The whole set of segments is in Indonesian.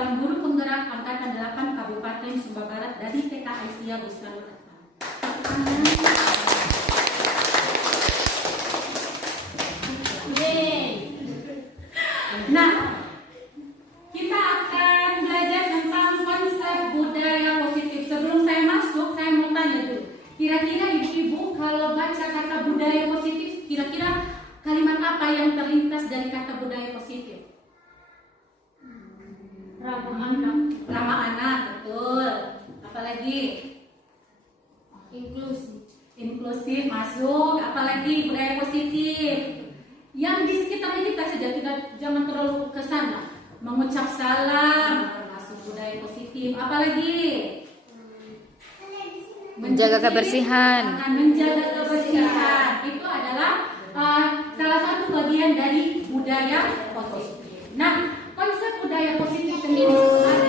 calon guru penggerak Angkatan 8 Kabupaten Sumba Barat dari TK Aisyah Bustanul Atfal. Nah, kita akan belajar tentang konsep budaya positif. Sebelum saya masuk, saya mau tanya dulu. Kira-kira ibu-ibu kalau baca kata budaya positif, kira-kira kalimat apa yang terlintas dari kata budaya positif? Ramah anak. Ramah anak, betul. Apalagi? Inklusif. Inklusif masuk. Apalagi budaya positif? Yang di sekitar kita saja, kita jangan terlalu ke sana. Mengucap salam termasuk budaya positif. Apalagi? Menjaga kebersihan. Menjaga kebersihan itu adalah salah satu bagian dari budaya positif. Nah, konsep budaya positif sendiri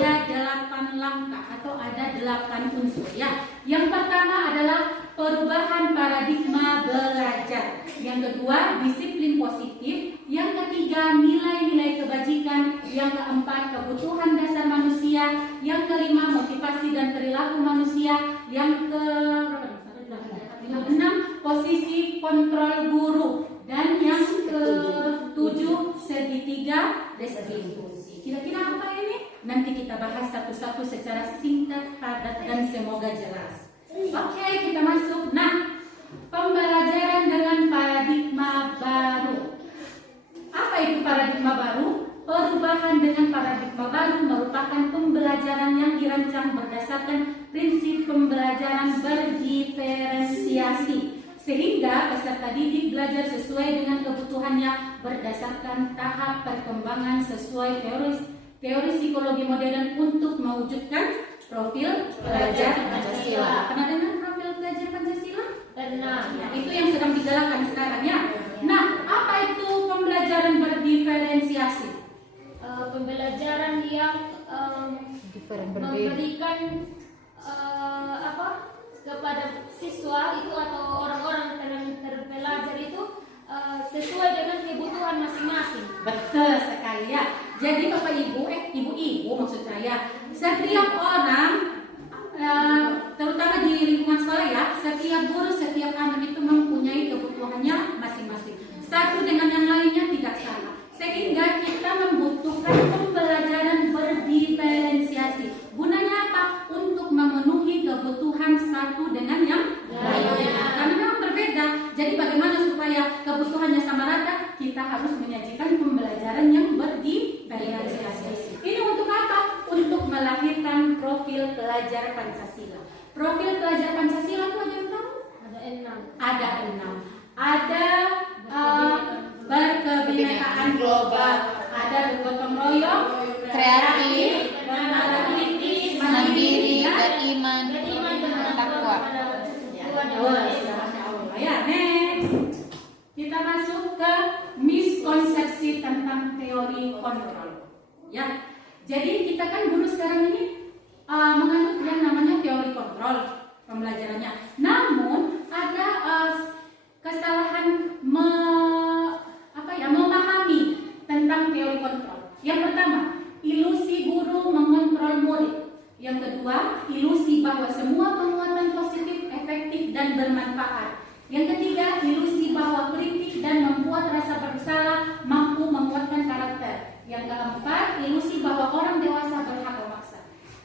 ada 8 langkah atau ada 8 unsur ya. Yang pertama adalah perubahan paradigma belajar. Yang kedua, disiplin positif. Yang ketiga, nilai-nilai kebajikan. Yang keempat, kebutuhan dasar manusia. Yang kelima, motivasi dan perilaku manusia. Yang keenam, posisi kontrol guru. Dan yang ketujuh, segitiga restitusi. Kira-kira apa ini? Nanti kita bahas satu-satu secara singkat, padat, dan semoga jelas. Oke, kita masuk. Nah, pembelajaran dengan paradigma baru. Apa itu paradigma baru? Perubahan dengan paradigma baru merupakan pembelajaran yang dirancang berdasarkan prinsip pembelajaran berdiferensiasi, sehingga peserta didik belajar sesuai dengan kebutuhannya berdasarkan tahap perkembangan sesuai teori psikologi modern untuk mewujudkan profil pelajar Pancasila. Pernah dengar profil pelajar Pancasila? Pernah. Ya, itu yang sedang digalakkan sekarang ya. Nah, apa itu pembelajaran berdiferensiasi? Pembelajaran yang memberikan kepada siswa itu atau orang-orang yang terpelajar itu sesuai dengan kebutuhan masing-masing. Betul sekali ya. Jadi Bapak Ibu, ibu-ibu maksud saya, setiap orang terutama di lingkungan sekolah ya, setiap guru, setiap anak itu mempunyai kebutuhannya masing-masing. Satu dengan yang lainnya tidak sama. Sehingga kita membutuhkan pembelajaran berdiferensiasi. Gunanya apa? Untuk memenuhi kebutuhan satu dengan yang lainnya. Karena memang berbeda. Jadi bagaimana supaya kebutuhannya sama rata? Kita harus menyajikan pembelajaran yang berdiferensiasi. Ini untuk apa? Untuk melahirkan profil pelajar Pancasila. Profil pelajar Pancasila itu ada yang tahu? Ada 6. Ada berkebinekaan global, ada bergotong royong, kreatif, kritis, Mandiri, beriman, takwa. Ya, next. Kita masuk ke miskonsepsi tentang teori kontrol. Ya, jadi kita kan guru sekarang ini menganut yang namanya teori kontrol pembelajarannya. Namun ada kesalahan memahami tentang teori kontrol. Yang pertama, ilusi guru mengontrol murid. Yang kedua, ilusi bahwa semua penguatan positif, efektif, dan bermanfaat. Yang ketiga, ilusi bahwa kritik dan membuat rasa bersalah mampu menguatkan karakter. Yang keempat, ilusi bahwa orang dewasa berhak memaksa.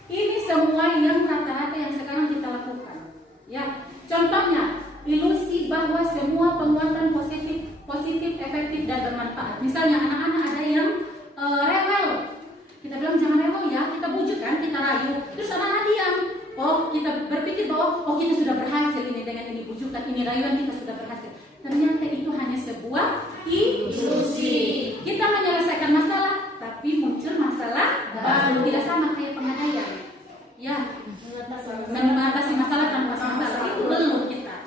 Ini semua yang rata-rata yang sekarang kita lakukan. Ya, contohnya, ilusi bahwa semua penguatan positif, efektif, dan bermanfaat. Misalnya anak-anak ada yang rewel. Kita bilang jangan rewel ya, kita bujuk kan, kita rayu. Terus anak-anak diam. Oh, kita berpikir bahwa kita sudah berhasil ini dengan ini bujukan, ini rayuan kita sudah berhasil. Ternyata itu hanya sebuah ilusi. Kita menyelesaikan masalah, tapi muncul masalah baru. Tidak sama kayak pengadaian. Ya, mengatasi masalah tanpa masalah itu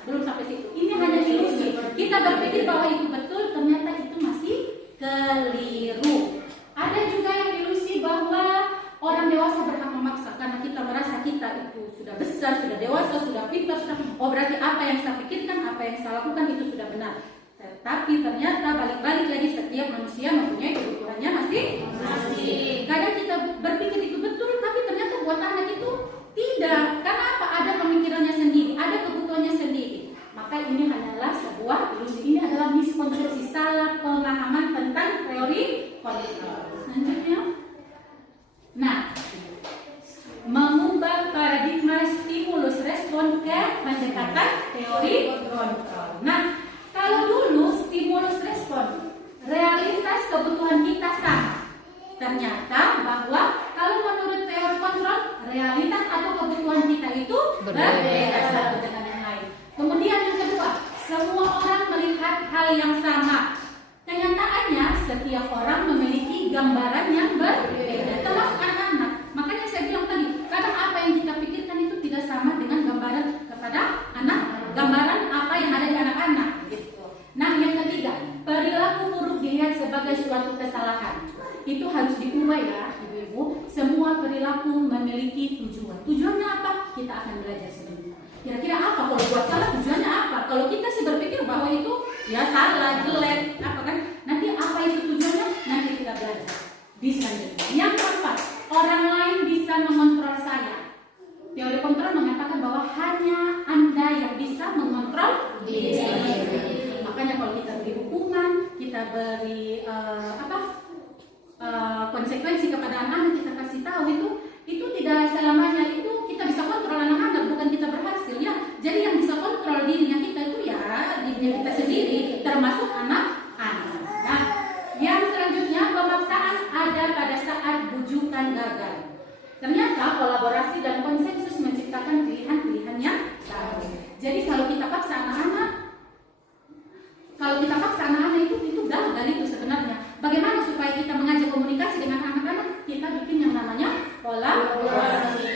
belum sampai situ. Ini hanya ilusi. Kita berpikir bahwa itu betul, ternyata itu masih keliru. Ada juga yang ilusi bahwa orang dewasa berhak memaksa karena kita merasa kita itu sudah besar, sudah dewasa, sudah pintar, berarti apa yang saya pikirkan, apa yang saya lakukan itu sudah benar. Tetapi ternyata balik-balik lagi setiap manusia mempunyai kebutuhannya masing-masing. Kadang kita kita berpikir itu betul, tapi ternyata buat anak itu tidak. Karena apa? Ada pemikirannya sendiri, ada kebutuhannya sendiri. Maka ini hanyalah sebuah ilusi. Ini adalah miskonsepsi, salah pemahaman tentang teori kontrol. Selanjutnya, nah, mengubah paradigma stimulus respon ke pendekatan teori kontrol. Nah, kalau dulu stimulus respon, realitas kebutuhan kita sama. Ternyata bahwa kalau menurut teori kontrol, realitas atau kebutuhan kita itu berbeda satu dengan yang lain. Kemudian yang kedua, semua orang melihat hal yang sama. Kenyataannya setiap orang memiliki gambaran yang berbeda, termasuk anak-anak. Makanya saya bilang tadi, kadang apa yang kita pikirkan itu tidak sama dengan gambaran kepada anak, gambaran apa yang ada di anak-anak gitu. Nah, yang ketiga, perilaku buruk dilihat sebagai suatu kesalahan. Itu harus diubah ya, ibu-ibu. Semua perilaku memiliki tujuan. Tujuannya apa? Kita akan belajar sebentar. Kira-kira apa kalau buat salah, tujuannya apa? Kalau kita sih berpikir bahwa itu ya salah, jelek, apa kan? Nanti apa itu tujuannya? Nanti kita belajar. Bisa jadi. Yang keempat, orang lain bisa mengontrol saya. Teori kontrol mengatakan bahwa hanya Anda yang bisa mengontrol diri sendiri. Makanya kalau kita beri hukuman, kita beri konsekuensi kepada anak-anak, kita kasih tahu itu tidak selamanya itu kita bisa kontrol anak-anak, bukan kita berhasil ya. Jadi yang bisa kontrol dirinya kita itu ya dirinya kita sendiri, termasuk anak-anak. Nah, yang selanjutnya, pemaksaan ada pada saat bujukan gagal. Ternyata kolaborasi dan konsensus menciptakan pilihan-pilihan yang baru. Jadi kalau kita paksa anak-anak itu gagal itu sebenarnya. Bagaimana supaya kita mengajak komunikasi dengan anak-anak? Kita bikin yang namanya kolaborasi.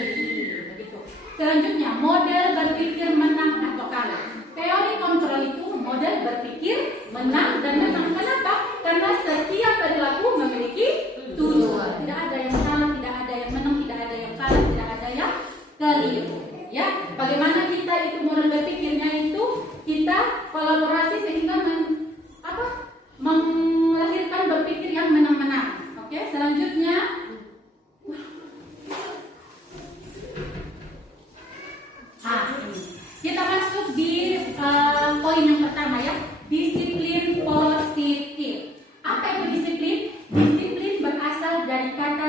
Begitu. Selanjutnya, model berpikir menang atau kalah. Teori kontrol itu model berpikir menang dan menang. Kenapa? Karena setiap perilaku memiliki tujuan. Tidak ada yang salah, tidak ada yang menang, tidak ada yang kalah, tidak ada yang keliru. Ya, bagaimana kita itu model berpikirnya itu kita kolaborasi sehingga melahirkan berpikir yang menang-menang. Oke, selanjutnya kita masuk di poin yang pertama ya, disiplin positif. Apa itu disiplin? Disiplin berasal dari kata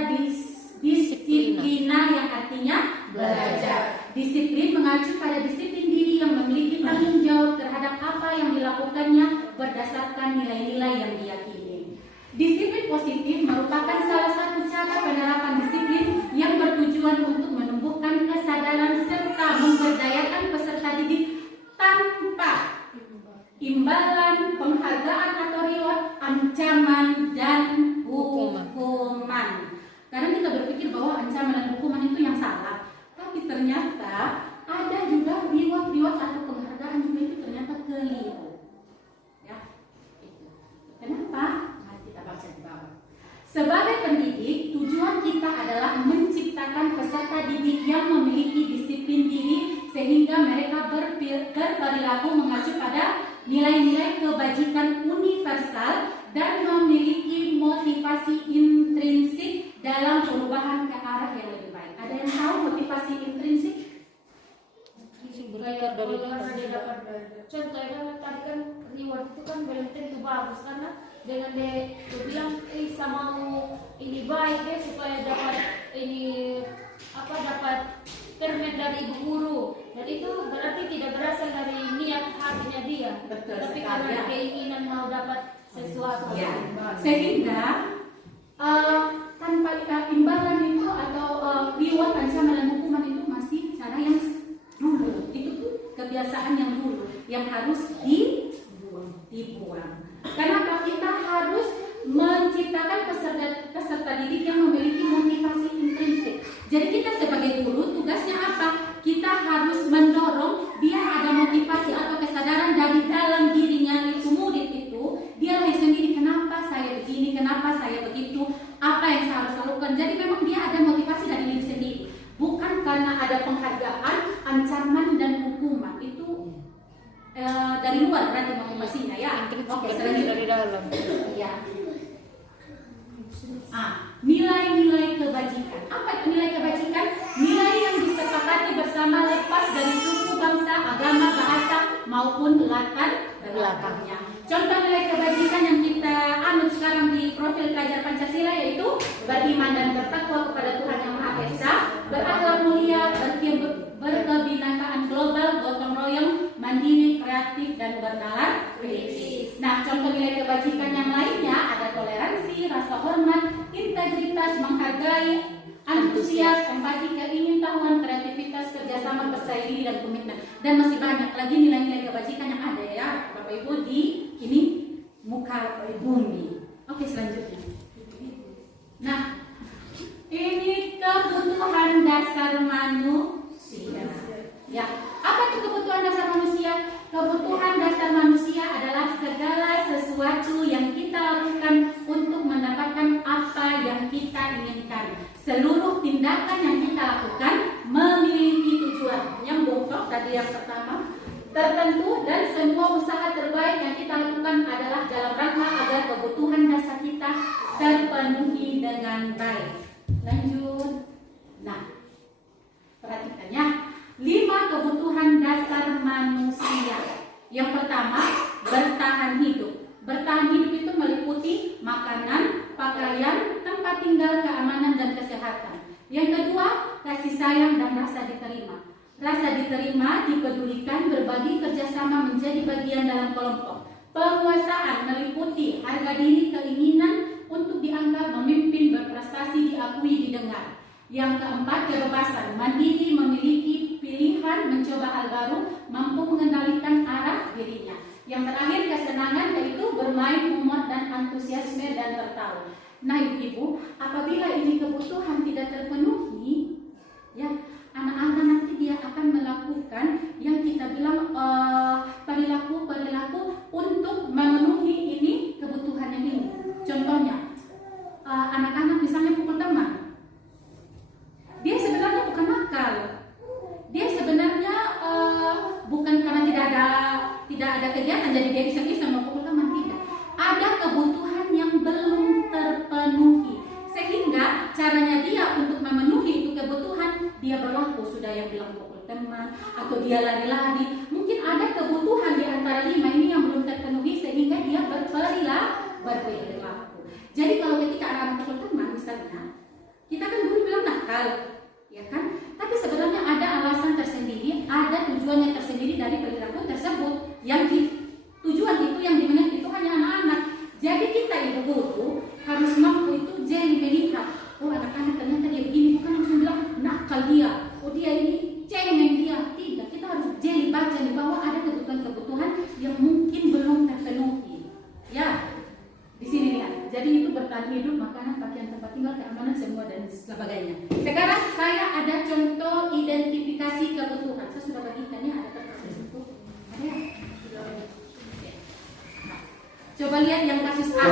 disiplina yang artinya belajar. Disiplin mengacu pada disiplin diri yang memiliki tanggung jawab terhadap apa yang dilakukannya berdasarkan nilai-nilai yang diyakini. Disiplin positif merupakan salah satu cara penerapan disiplin yang bertujuan untuk menumbuhkan kesadaran serta memberdayakan peserta didik tanpa imbalan, penghargaan atau reward, ancaman dan hukuman. Karena kita berpikir bahwa ancaman dan hukuman itu yang salah, tapi ternyata ada juga reward atau penghargaan juga itu ternyata keliru. Ya, itu. Kenapa? Mari kita baca di bawah. Sebagai pendidik, tujuan kita adalah menciptakan peserta didik yang memiliki disiplin diri sehingga mereka berperilaku mengacu pada nilai-nilai kebajikan universal dan memiliki motivasi intrinsik dalam perubahan ke arah yang lebih baik. Ada yang tahu motivasi intrinsik? Kayak karena dia dapat contohnya tadi kan reward itu kan belum tentu bagus karena dengan dia bilang sama ini baik deh supaya dapat ini dapat permen dari ibu guru, dan itu berarti tidak berasal dari niat hatinya dia. Betul, tapi karena keinginan mau dapat sesuatu ya. Sehingga tanpa imbalan itu atau reward, ancaman dan hukuman itu masih cara yang dulu. Itu tuh kebiasaan yang dulu yang harus dibuang. Kenapa? Kita harus menciptakan peserta didik yang memiliki motivasi intrinsik. Jadi kita sebagai guru tugasnya apa? Kita harus mendorong dia ada motivasi atau kesadaran dari dalam dirinya itu murid itu. Dia lihat sendiri, kenapa saya begini, kenapa saya begitu, apa yang saya harus lakukan. Jadi memang dia ada motivasi dari diri sendiri, bukan karena ada penghargaan, ancaman dan hukuman. Itu dari luar berarti motivasinya ya. Oke, selanjutnya dari dalam. Ya. nilai-nilai kebajikan. Apa itu nilai kebajikan? Nilai yang disepakati bersama lepas dari suku, bangsa, agama, bahasa maupun latar belakangnya. Contoh nilai kebajikan yang kita anut sekarang di profil pelajar Pancasila yaitu beriman dan bertakwa kepada Tuhan Yang Maha Esa, berakhlak mulia, berkebinekaan global, gotong royong, mandiri, kreatif, dan bernalar kritis. Nah, contoh nilai kebajikan yang lainnya ada toleransi, rasa hormat, integritas, menghargai, antusias, empati, keingintahuan, kreativitas, kerjasama, percaya diri, dan komitmen. Dan masih banyak lagi nilai-nilai kebajikan yang ada ya, Bapak Ibu, di ini muka bumi. Oke, selanjutnya. Nah, ini kebutuhan dasar manusia. Ya, apa itu kebutuhan dasar manusia? Kebutuhan dasar manusia adalah segala sesuatu yang kita lakukan untuk mendapatkan apa yang kita inginkan. Seluruh tindakan yang kita lakukan memiliki tujuan. Nyambung toh tadi yang pertama, tertentu, dan semua usaha terbaik yang kita lakukan adalah dalam rangka agar kebutuhan dasar kita terpenuhi dengan baik. Lanjut. Nah, perhatikan ya. 5 kebutuhan dasar manusia. Yang pertama, bertahan hidup. Bertahan hidup itu meliputi makanan, pakaian, tempat tinggal, keamanan, dan kesehatan. Yang kedua, kasih sayang dan rasa diterima. Rasa diterima, dipedulikan, berbagi, kerjasama, menjadi bagian dalam kelompok. Penguasaan meliputi harga diri, keinginan untuk dianggap, memimpin, berprestasi, diakui, didengar. Yang keempat, kebebasan, mandiri, memiliki pilihan, mencoba hal baru, mampu mengendalikan arah dirinya. Yang terakhir, kesenangan, yaitu bermain, humor, dan antusiasme, dan tertawa. Nah, ibu-ibu, apabila ini kebutuhan tidak terpenuhi, ya, anak-anak nanti dia akan melakukan yang kita bilang perilaku untuk memenuhi ini kebutuhan yang ini. Contohnya, anak-anak misalnya pukul teman. Dia sebenarnya bukan nakal. Dia sebenarnya bukan karena tidak ada kegiatan jadi dia iseng-iseng mau pukul teman, tidak. Ada kebutuhan yang belum terpenuhi. Sehingga caranya dia untuk memenuhi itu kebutuhan, dia berlaku sudah yang bilang pukul teman atau dia lari-lari. Mungkin ada kebutuhan di antara 5 ini yang belum terpenuhi sehingga dia berperilaku. Jadi kalau ketika anak-anak pukul teman misalnya, kita kan dulu bilang nakal, ya kan? Tapi sebenarnya ada alasan tersendiri, ada tujuannya tersendiri dari perilaku tersebut. Yang tujuan itu yang dimana itu hanya anak-anak. Jadi kita ibu guru harus mampu itu jadi melihat, oh anak-anak ternyata dia begini, bukan langsung bilang nakal dia, oh dia ini cengeng dia. Tidak, kita harus jadi baca di bawah ada kebutuhan-kebutuhan yang mungkin belum terpenuhi. Ya, di sini lihat. Jadi itu bertahan hidup, makanan, pakaian, tempat tinggal, keamanan, semua dan sebagainya. Sekarang saya ada contoh identifikasi kebutuhan. Saya sudah bagikan ya, ada kertas itu. Ada ya? Coba lihat yang kasus A.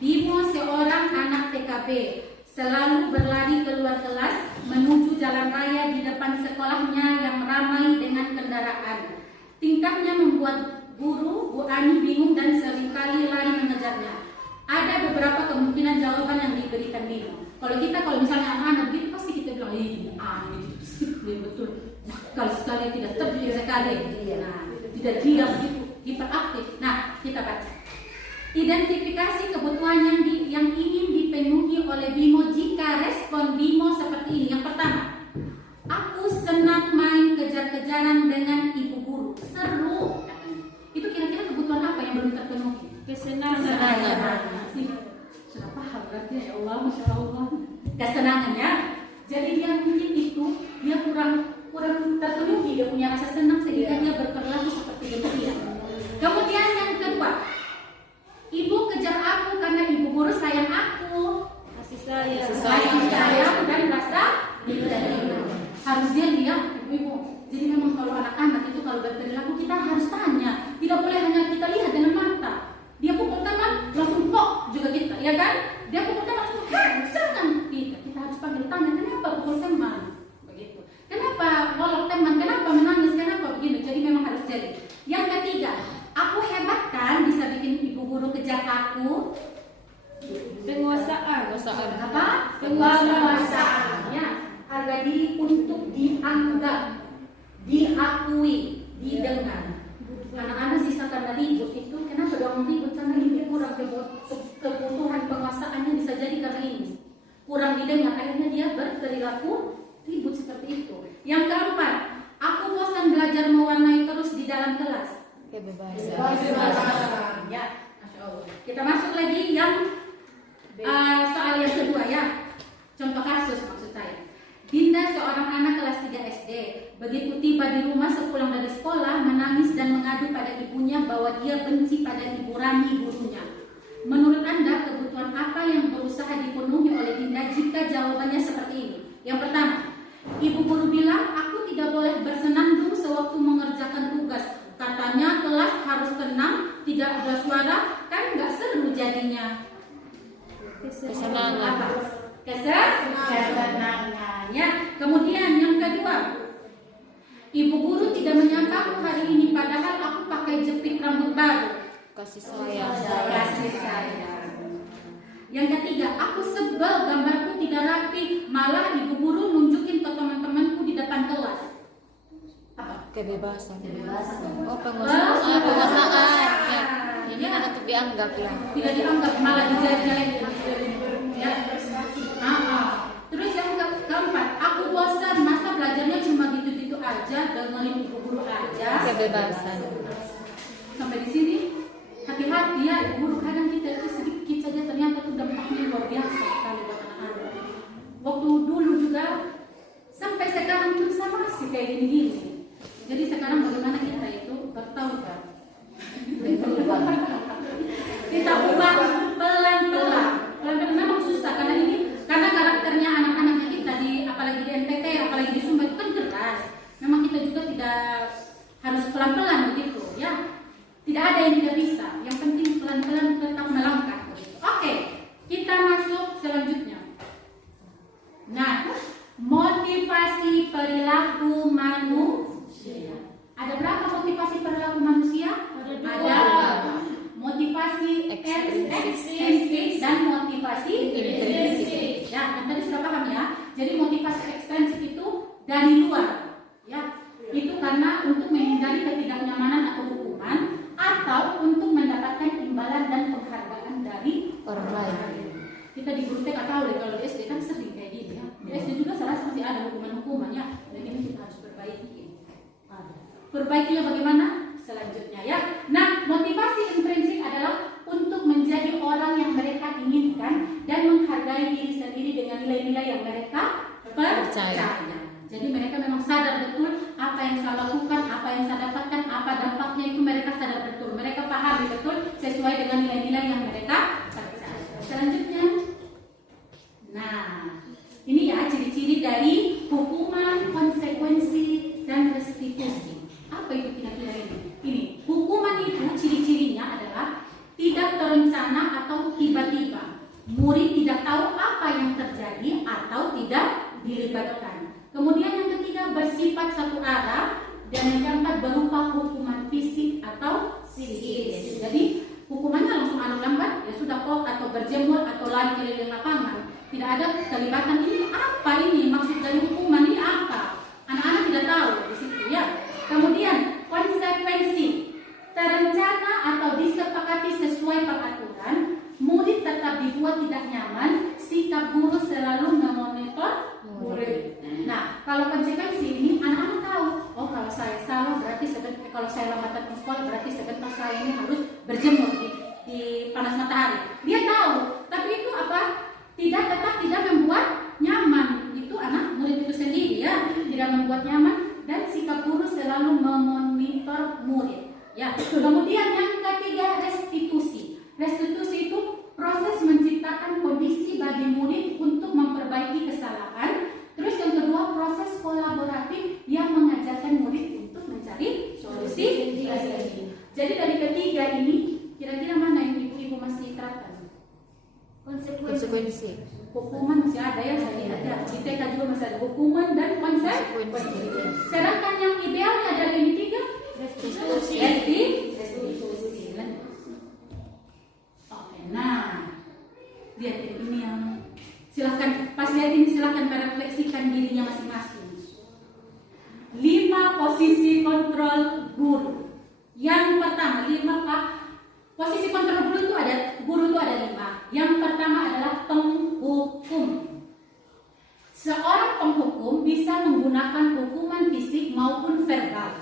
Bimo seorang anak TKB selalu berlari keluar kelas menuju jalan raya di depan sekolahnya yang ramai dengan kendaraan. Tingkahnya membuat guru, Bu Ani bingung dan seringkali lari mengejarnya. Ada beberapa kemungkinan jawaban yang diberikan Bimo. Kalau misalnya anak-anak gitu pasti kita bilang, ini disiplin betul. Kalau sekali tidak terdiam sekali, nah, tidak diam gitu, hiperaktif. Nah, kita baca. Identifikasi kebutuhan yang ingin dipenuhi oleh Bimo jika respon Bimo seperti ini. Yang pertama, aku senang main kejar-kejaran dengan ibu guru. Seru. Itu kira-kira kebutuhan apa yang belum terpenuhi? Kesenangan. Sudah paham berarti ya Allah, Masya Allah. Kesenangan ya. Jadi dia mungkin itu dia kurang terpenuhi, dia punya rasa senang sehingga dia berperilaku seperti demikian. Kemudian yang kedua, ibu kejar aku karena ibu guru sayang aku. Kasih sayang dan rasa diterima. Harus dia lihat ibu. Jadi memang kalau anak-anak itu kalau berperilaku kita harus tanya. Tidak boleh hanya kita lihat dengan mata. Dia pukul tangan langsung pok juga kita, ya kan? Dia pukul tangan langsung jangan. Kita harus panggil tanya, kenapa pukul teman? Begitu. Kenapa golok teman? Kenapa menangis? Kenapa begini? Jadi memang harus jadi. Yang ketiga, aku hebat kan bisa bikin ibu guru kejar aku. Penguasaan. Apa? Penguasaan. Ya, harga diri untuk dianggap, diakui, didengar. Anak-anak sisakan dari ribut itu, kenapa doang ribut? Karena ini kurang kebutuhan penguasaannya, bisa jadi karena ini kurang didengar, akhirnya dia berperilaku ribut seperti itu. Yang keempat, aku bosan belajar mewarnai terus di dalam kelas. Kebebasan. Ya, Masya Allah. Kita masuk lagi yang soal yang kedua ya. Contoh kasus maksud saya. Dinda, seorang anak kelas 3 SD, begitu tiba di rumah sepulang dari sekolah, menangis dan mengadu pada ibunya bahwa dia benci pada Ibu Rani, gurunya. Menurut Anda, kebutuhan apa yang berusaha dipenuhi oleh Dinda jika jawabannya seperti ini? Yang pertama, ibu guru bilang, aku tidak boleh bersenandung sewaktu mengerjakan tugas. Katanya kelas harus tenang, tidak ada suara, kan nggak seru jadinya. Kesenangan. Kesenangan. Ya. Kemudian yang kedua, ibu guru tidak menyapaku hari ini, padahal aku pakai jepit rambut baru. Kasih sayang. Kasih sayang. Yang ketiga, aku sebel gambarku tidak rapi, malah ibu guru nunjukin ke teman-temanku di depan kelas. Apa? Kebebasan. Oh, penguasaan. Penguasaan. Ya. Ini kan untuk dianggap ya. Tidak dianggap, malah dijelek-jelekin. Ya. Terus yang keempat, aku bosan, masa belajarnya cuma gitu-gitu aja, dengerin ibu guru aja. Kebebasan. Sampai di sini, hati-hati ya, ibu guru kadang kita itu sedikit saja ternyata itu dampaknya luar biasa sekali buat anak-anak. Waktu dulu juga, sampai sekarang pun sama sih kayak gini-gini. Jadi sekarang bagaimana kita itu bertaubat. Kita ubah pelan-pelan. Pelan-pelan memang susah karena karakternya anak-anaknya kita apalagi di NTT, apalagi di Sumba itu kan keras. Memang kita juga tidak harus pelan-pelan begitu, ya. Tidak ada yang tidak bisa. Yang penting pelan-pelan tetap melangkah. Oke, kita masuk selanjutnya. Nah, motivasi perilaku manusia. Ada berapa motivasi perilaku manusia? Ada motivasi ekstrinsik dan motivasi intrinsik. Ya, yang tadi sudah paham ya. Jadi motivasi ekstrinsik itu dari luar, ya. Itu karena untuk menghindari ketidaknyamanan atau hukuman, atau untuk mendapatkan imbalan dan penghargaan dari Orang lain. Kita di guru TK tahu deh, kalau di SD kan sering kayak gini ya. Di SD juga salah masih ada hukuman-hukumannya, dan ini kita harus perbaiki. Perbaikinya bagaimana? Selanjutnya ya. Nah, motivasi intrinsik adalah untuk menjadi orang yang mereka inginkan dan menghargai diri sendiri dengan nilai-nilai yang mereka percaya. Jadi mereka memang sadar betul apa yang saya lakukan, apa yang saya dapatkan, apa dampaknya itu mereka sadar betul. Mereka pahami betul sesuai dengan nilai-nilai yang mereka percaya. Selanjutnya, nah ini ya ciri-ciri dari hukuman, konsekuensi, dan restitusi. Apa itu kira-kira ini? Ini hukuman itu ciri-cirinya adalah tidak terencana atau tiba-tiba. Murid tidak tahu apa yang terjadi atau tidak dilibatkan. Kemudian yang ketiga bersifat satu arah, dan yang keempat berupa hukuman fisik atau psikis. Jadi hukumannya langsung lambat, ya sudah kok, atau berjemur atau lari keliling lapangan. Tidak ada kelibatan. Ini apa ini? Maksud dari hukuman ini apa? Anak-anak tidak tahu di situ ya. Kemudian konsekuensi terencana atau disepakati sesuai peraturan, murid tetap dibuat tidak nyaman, sikap guru selalu memonitor murid. Nah, kalau konsekuensi ini anak-anak tahu, oh kalau saya salah berarti kalau saya lambat datang sekolah berarti sebentar saya ini harus berjemur di panas matahari. Dia tahu, tapi itu apa? Tetap tidak membuat nyaman. Itu anak murid itu sendiri ya, tidak membuat nyaman, dan sikap guru selalu memonitor murid. Ya. Kemudian yang ketiga restitusi. Restitusi itu proses menciptakan kondisi bagi murid untuk memperbaiki kesalahan. Terus yang kedua proses kolaboratif yang mengajarkan murid untuk mencari solusi. Jadi dari ketiga ini kira-kira mana yang ibu-ibu masih terapkan? Konsekuensi. Hukuman masih ada ya, saya lihat ya. Di TK juga masih ada hukuman dan konsekuensi. Sedangkan yang idealnya dari ini tiga restitusi. Oke, nah lihat ini yang Silahkan pas lihat ini silahkan merefleksikan dirinya masing-masing. 5 posisi kontrol guru. Yang pertama, 5 Pak. Posisi kontrol guru itu ada 5. Yang pertama adalah penghukum. Seorang penghukum bisa menggunakan hukuman fisik maupun verbal.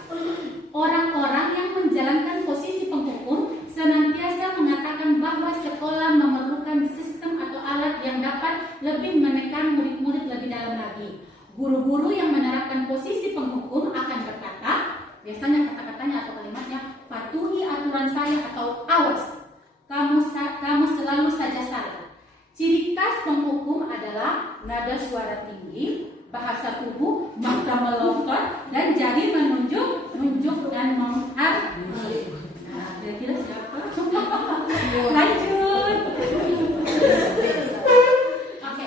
Orang-orang yang menjalankan posisi penghukum senantiasa mengatakan bahwa sekolah memerlukan sistem atau alat yang dapat lebih menekan murid-murid lebih dalam lagi. Guru-guru yang menerapkan posisi penghukum akan berkata, biasanya kata-katanya atau kalimatnya, patuhi aturan saya atau awas, kamu selalu saja salah. Ciri khas penghukum adalah nada suara tinggi, bahasa tubuh, mata melotot, dan jari menunjuk dan menghar. Nah, kira-kira siapa? Lanjut. Oke.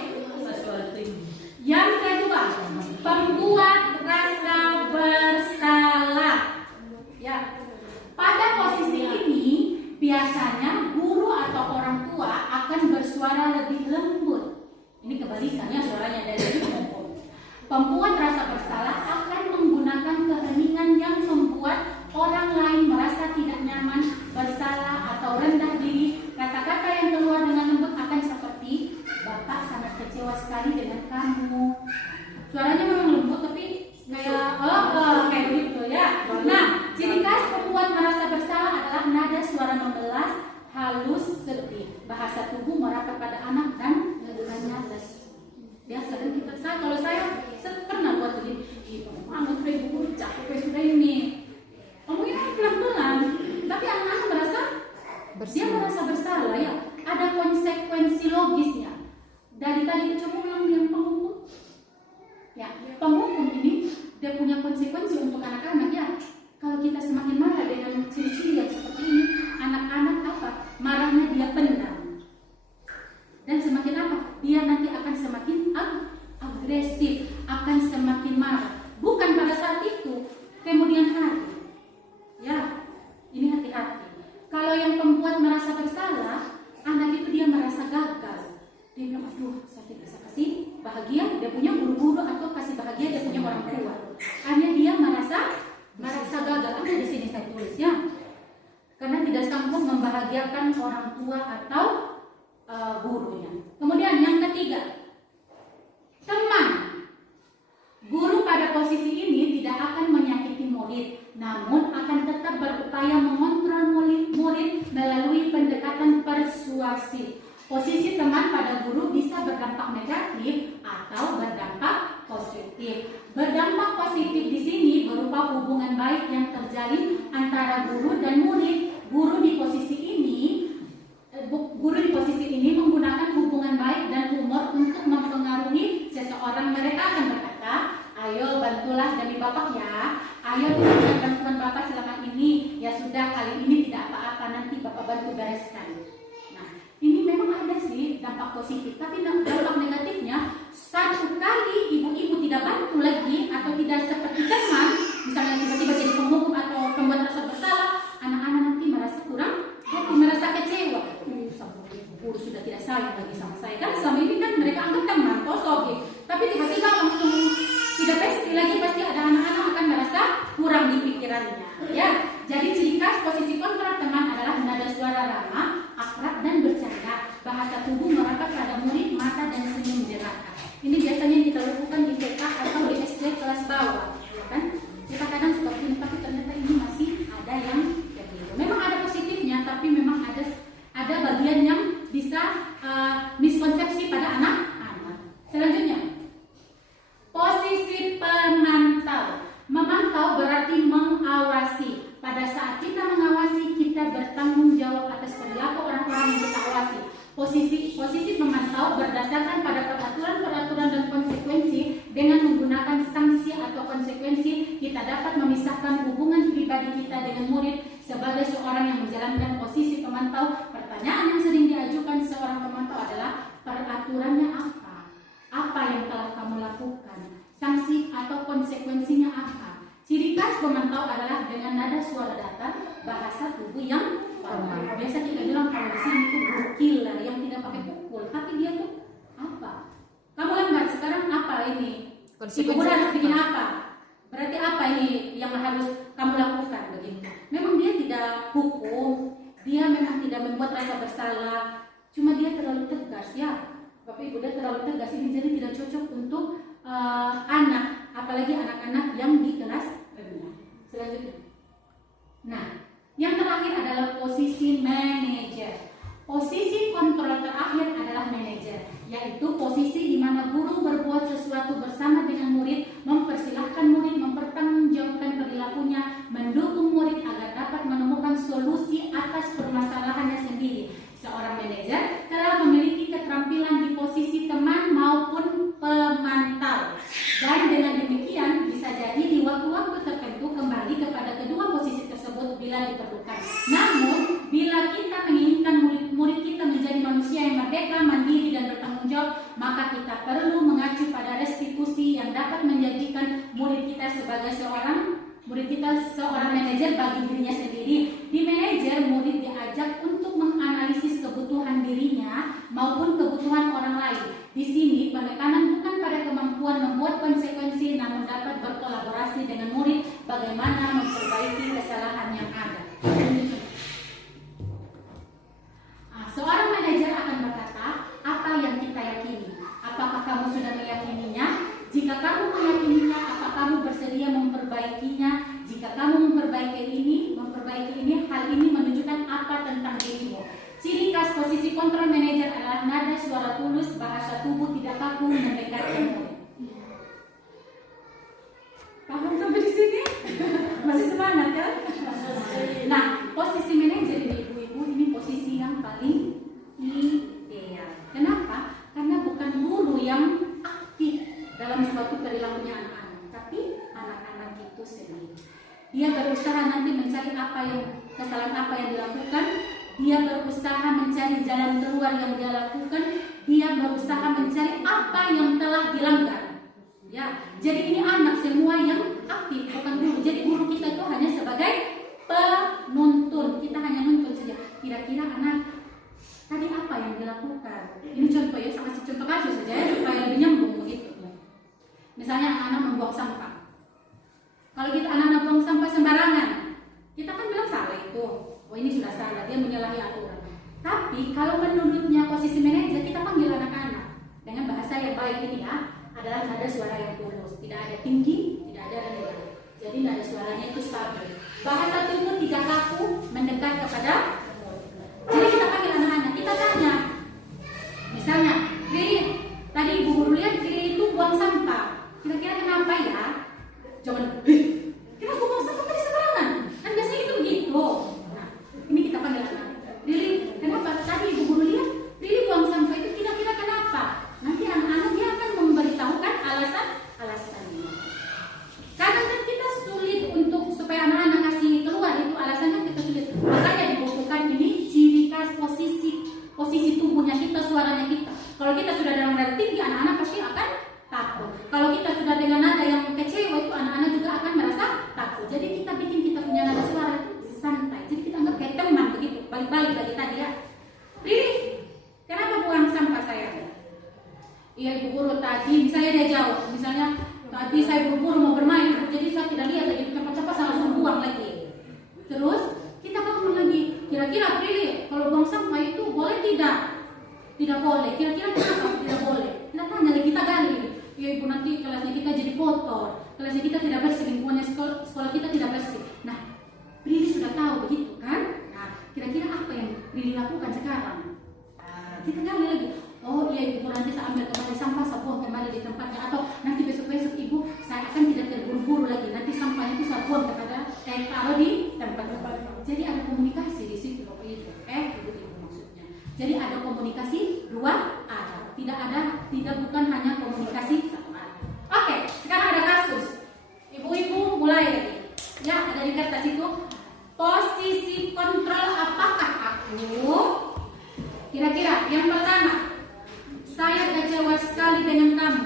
Yang kedua, pembuat rasa bersalah. Ya. Pada posisi ini, biasanya guru atau orang tua akan bersuara lebih lembut. Ini kebalikannya suaranya dari penghukum. Pembuat rasa bersalah akan menggunakan keheningan yang membuat orang lain merasa tidak nyaman, bersalah atau rendah diri. Kata-kata yang keluar dengan lembut akan seperti, Bapak sangat kecewa sekali dengan kamu. Suaranya memang lembut tapi kayak gitu ya. Nah, ciri khas pembuat merasa bersalah adalah nada suara membelas, halus, sedih. Bahasa tubuh merapat pada anak dan neganya lesu. Ya, sering kita kalau saya pernah buat begini. Anggap kayak guru capek sudah ini. Ngomongnya pelan-pelan, tapi anak-anak merasa dia merasa bersalah ya. Ada konsekuensi logisnya. Dari tadi kita coba ulang yang penghukum. Ya, penghukum ini dia punya konsekuensi untuk anak-anak ya. Kalau kita semakin marah dengan ciri-ciri yang seperti ini, anak-anak apa? Marahnya dia pendam. Dan semakin apa? Dia nanti akan semakin agresif, akan semakin marah. Bukan pada saat itu, kemudian hari. Ya, ini hati-hati. Kalau yang pembuat merasa bersalah, anak itu dia merasa gagal. Dia bilang, aduh, saya tidak bisa kasih bahagia. Dia punya guru-guru atau kasih bahagia dia punya orang tua. Hanya dia merasa gagal. Ada di sini saya tulis ya. Karena tidak sanggup membahagiakan orang tua atau gurunya. Kemudian yang ketiga, teman. Guru pada posisi ini tidak akan menyakiti murid, namun akan tetap berupaya mengontrol murid melalui pendekatan persuasif. Posisi teman pada guru bisa berdampak negatif atau berdampak positif. Berdampak positif di sini berupa hubungan baik yang terjalin antara guru dan murid. Guru di posisi ini menggunakan hubungan baik dan humor untuk mempengaruhi seseorang. Mereka akan berkata, ayo bantulah demi Bapak ya. Ayo dengan bantuan Bapak selama ini. Ya sudah, kali ini tidak apa-apa, nanti Bapak bantu bereskan. Nah, ini memang ada sih dampak positif, tapi dampak negatifnya satu kali ibu-ibu tidak bantu lagi atau tidak seperti teman, misalnya tiba-tiba jadi penghukum atau pembuat rasa bersalah, anak-anak nanti merasa kurang happy, merasa kecewa. Guru sudah tidak sayang lagi sama saya. Kan selama ini kan mereka anggap teman, tosogi. Tapi tiba-tiba langsung tidak pasti lagi, pasti ada anak-anak akan merasa kurang di pikirannya. Ya, jadi ciri khas posisi kontrol teman adalah nada suara ramah, akrab dan bercanda. Bahasa tubuh merapat pada murid, mata dan senyum jeraka. Ini biasanya kita lakukan di TK atau di SD kelas bawah, ya kan? Kita kadang seperti ini, tapi ternyata ini masih ada yang kayak gitu. Memang ada positifnya, tapi memang ada bagian yang bisa miskonsepsi pada anak-anak. Selanjutnya, posisi pemantau. Memantau berarti mengawasi. Pada saat kita mengawasi, kita bertanggung jawab atas perilaku orang-orang yang kita awasi. Posisi pemantau berdasarkan pada peraturan-peraturan dan konsekuensi. Dengan menggunakan sanksi atau konsekuensi, kita dapat memisahkan hubungan pribadi kita dengan murid. Sebagai seorang yang menjalankan posisi pemantau, pertanyaan yang sering diajukan seorang pemantau adalah, peraturannya apa? Apa yang telah kamu lakukan? Sanksi atau konsekuensinya apa? Ciri khas pemantau adalah dengan nada suara datar, bahasa tubuh yang formal. Biasa kita bilang kalau di sini itu guru killer yang tidak pakai pukul, tapi dia tuh apa? Si guru harus bikin apa? Berarti apa ini yang harus kamu lakukan begitu? Memang dia tidak hukum, dia memang tidak membuat rasa bersalah, cuma dia terlalu tegas ya. Bapak Ibu, dia terlalu tegas ini jadi tidak cocok untuk anak, apalagi anak-anak yang di kelas rendah. Selanjutnya. Nah, yang terakhir adalah posisi manajer. Posisi kontrol terakhir adalah manajer, yaitu posisi di mana guru berbuat sesuatu bersama dengan murid, mempersilahkan murid mempertanggungjawabkan perilakunya, mendukung murid agar dapat menemukan solusi atas permasalahannya sendiri. Seorang manajer telah memiliki keterampilan di posisi teman maupun pemantau, dan dengan demikian bisa jadi di waktu-waktu tertentu kembali kepada kedua posisi tersebut bila diperlukan. Namun, bila kita menginginkan murid-murid kita menjadi manusia yang merdeka, mandiri, dan bertanggung jawab, maka kita perlu mengacu pada restitusi yang dapat menjadikan murid kita seorang manajer bagi dirinya sendiri. Di manajer, murid diajak untuk menganalisis kebutuhan dirinya maupun kebutuhan orang lain. Di sini penekanan bukan pada kemampuan membuat konsekuensi, namun dapat berkolaborasi dengan murid bagaimana memperbaiki kesalahan yang ada. Seorang manajer akan berkata, apa yang kita yakini? Apakah kamu sudah meyakininya? Jika kamu meyakininya, apa kamu bersedia memperbaikinya? Jika kamu memperbaiki ini, hal ini menunjukkan apa tentang dirimu? Ciri khas posisi kontrol manajer adalah nada suara tulus, bahasa tubuh tidak kaku, mendekatkan murid. Paham sampai di sini? Masih semangat kan? Nah, posisi manajer ini ibu-ibu, ini posisi yang paling ideal. Kenapa? Karena bukan guru yang aktif dalam suatu perilakunya anak-anak, tapi anak-anak itu sendiri. Dia berusaha nanti mencari kesalahan apa yang dilakukan. Dia berusaha mencari jalan keluar yang dia lakukan. Dia berusaha mencari apa yang telah dilanggar. Ya, jadi ini anak semua yang aktif, bukan guru. Jadi guru kita itu hanya sebagai penuntun. Kita hanya menuntun saja. Kira-kira anak tadi apa yang dilakukan? Ini contoh ya, saya kasih contoh kasus saja ya, supaya lebih nyambung begitu. Misalnya anak-anak membuang sampah. Kalau kita anak-anak buang sampah sembarangan, kita kan bilang salah itu. Oh ini sudah salah, dia menyalahi aturan. Tapi kalau menurutnya posisi manajer, kita panggil anak-anak dengan bahasa yang baik ini ya, adalah nada suara yang tulus, tidak ada tinggi, tidak ada rendah. Jadi nada suaranya itu stabil. Bahasa tubuh tidak kaku, mendekat kepada. Jadi kita panggil anak-anak, kita tanya. Misalnya, Riri, tadi ibu guru lihat Riri itu buang sampah. Kira-kira kenapa ya? Jangan, kenapa buang sampah tadi sembarangan? Kan biasanya itu begitu. Nah, ini kita panggil anak. Riri, kenapa tadi ibu guru lihat Riri buang sampah itu kira-kira kenapa? Nanti anak-anak dia akan memberitahukan alasan-alasannya. Karena kan kita sulit untuk supaya anak-anak kasih keluar itu alasannya kita sulit. Makanya dibutuhkan ini ciri khas posisi tubuhnya kita, suaranya kita. Kalau kita sudah dalam nada tinggi, anak-anak pasti akan takut. Kalau kita sudah dengan nada yang kecewa, itu anak-anak juga akan merasa takut. Jadi kita bikin kita punya nada suara itu santai. Jadi kita anggap kayak teman begitu. Balik-balik lagi tadi ya. Riri, kenapa buang sampah saya? Iya ibu guru tadi, misalnya dia jawab, misalnya tadi saya buru-buru mau bermain, jadi saya tidak lihat lagi di tempat sampah, saya langsung buang lagi. Terus kita bangun lagi, kira-kira Riri, kalau buang sampah itu boleh tidak? Tidak boleh. Kira-kira kenapa tidak boleh? Kita tanya lagi, kita gali. Ya ibu, nanti kelasnya kita jadi kotor, kelasnya kita tidak bersih, lingkungannya sekolah kita tidak bersih. Nah, Riri sudah tahu begitu kan? Nah, kira-kira apa yang Riri lakukan sekarang? Kita gali lagi. Oh iya ibu, nanti saya ambil kembali sampah, saya buang kembali di tempatnya. Atau nanti besok-besok ibu, saya akan tidak terburu-buru lagi. Nanti sampahnya itu saya buang taruh di tempat-tempat. Jadi ada komunikasi di situ Bapak Ibu. Ibu maksudnya. Jadi ada komunikasi dua arah. Tidak bukan hanya komunikasi satu arah. Oke, sekarang ada kasus. Ibu-ibu mulai lagi. Ya, ada di kertas itu. Posisi kontrol apakah aku? Kira-kira yang pertama, saya kecewa sekali dengan kamu.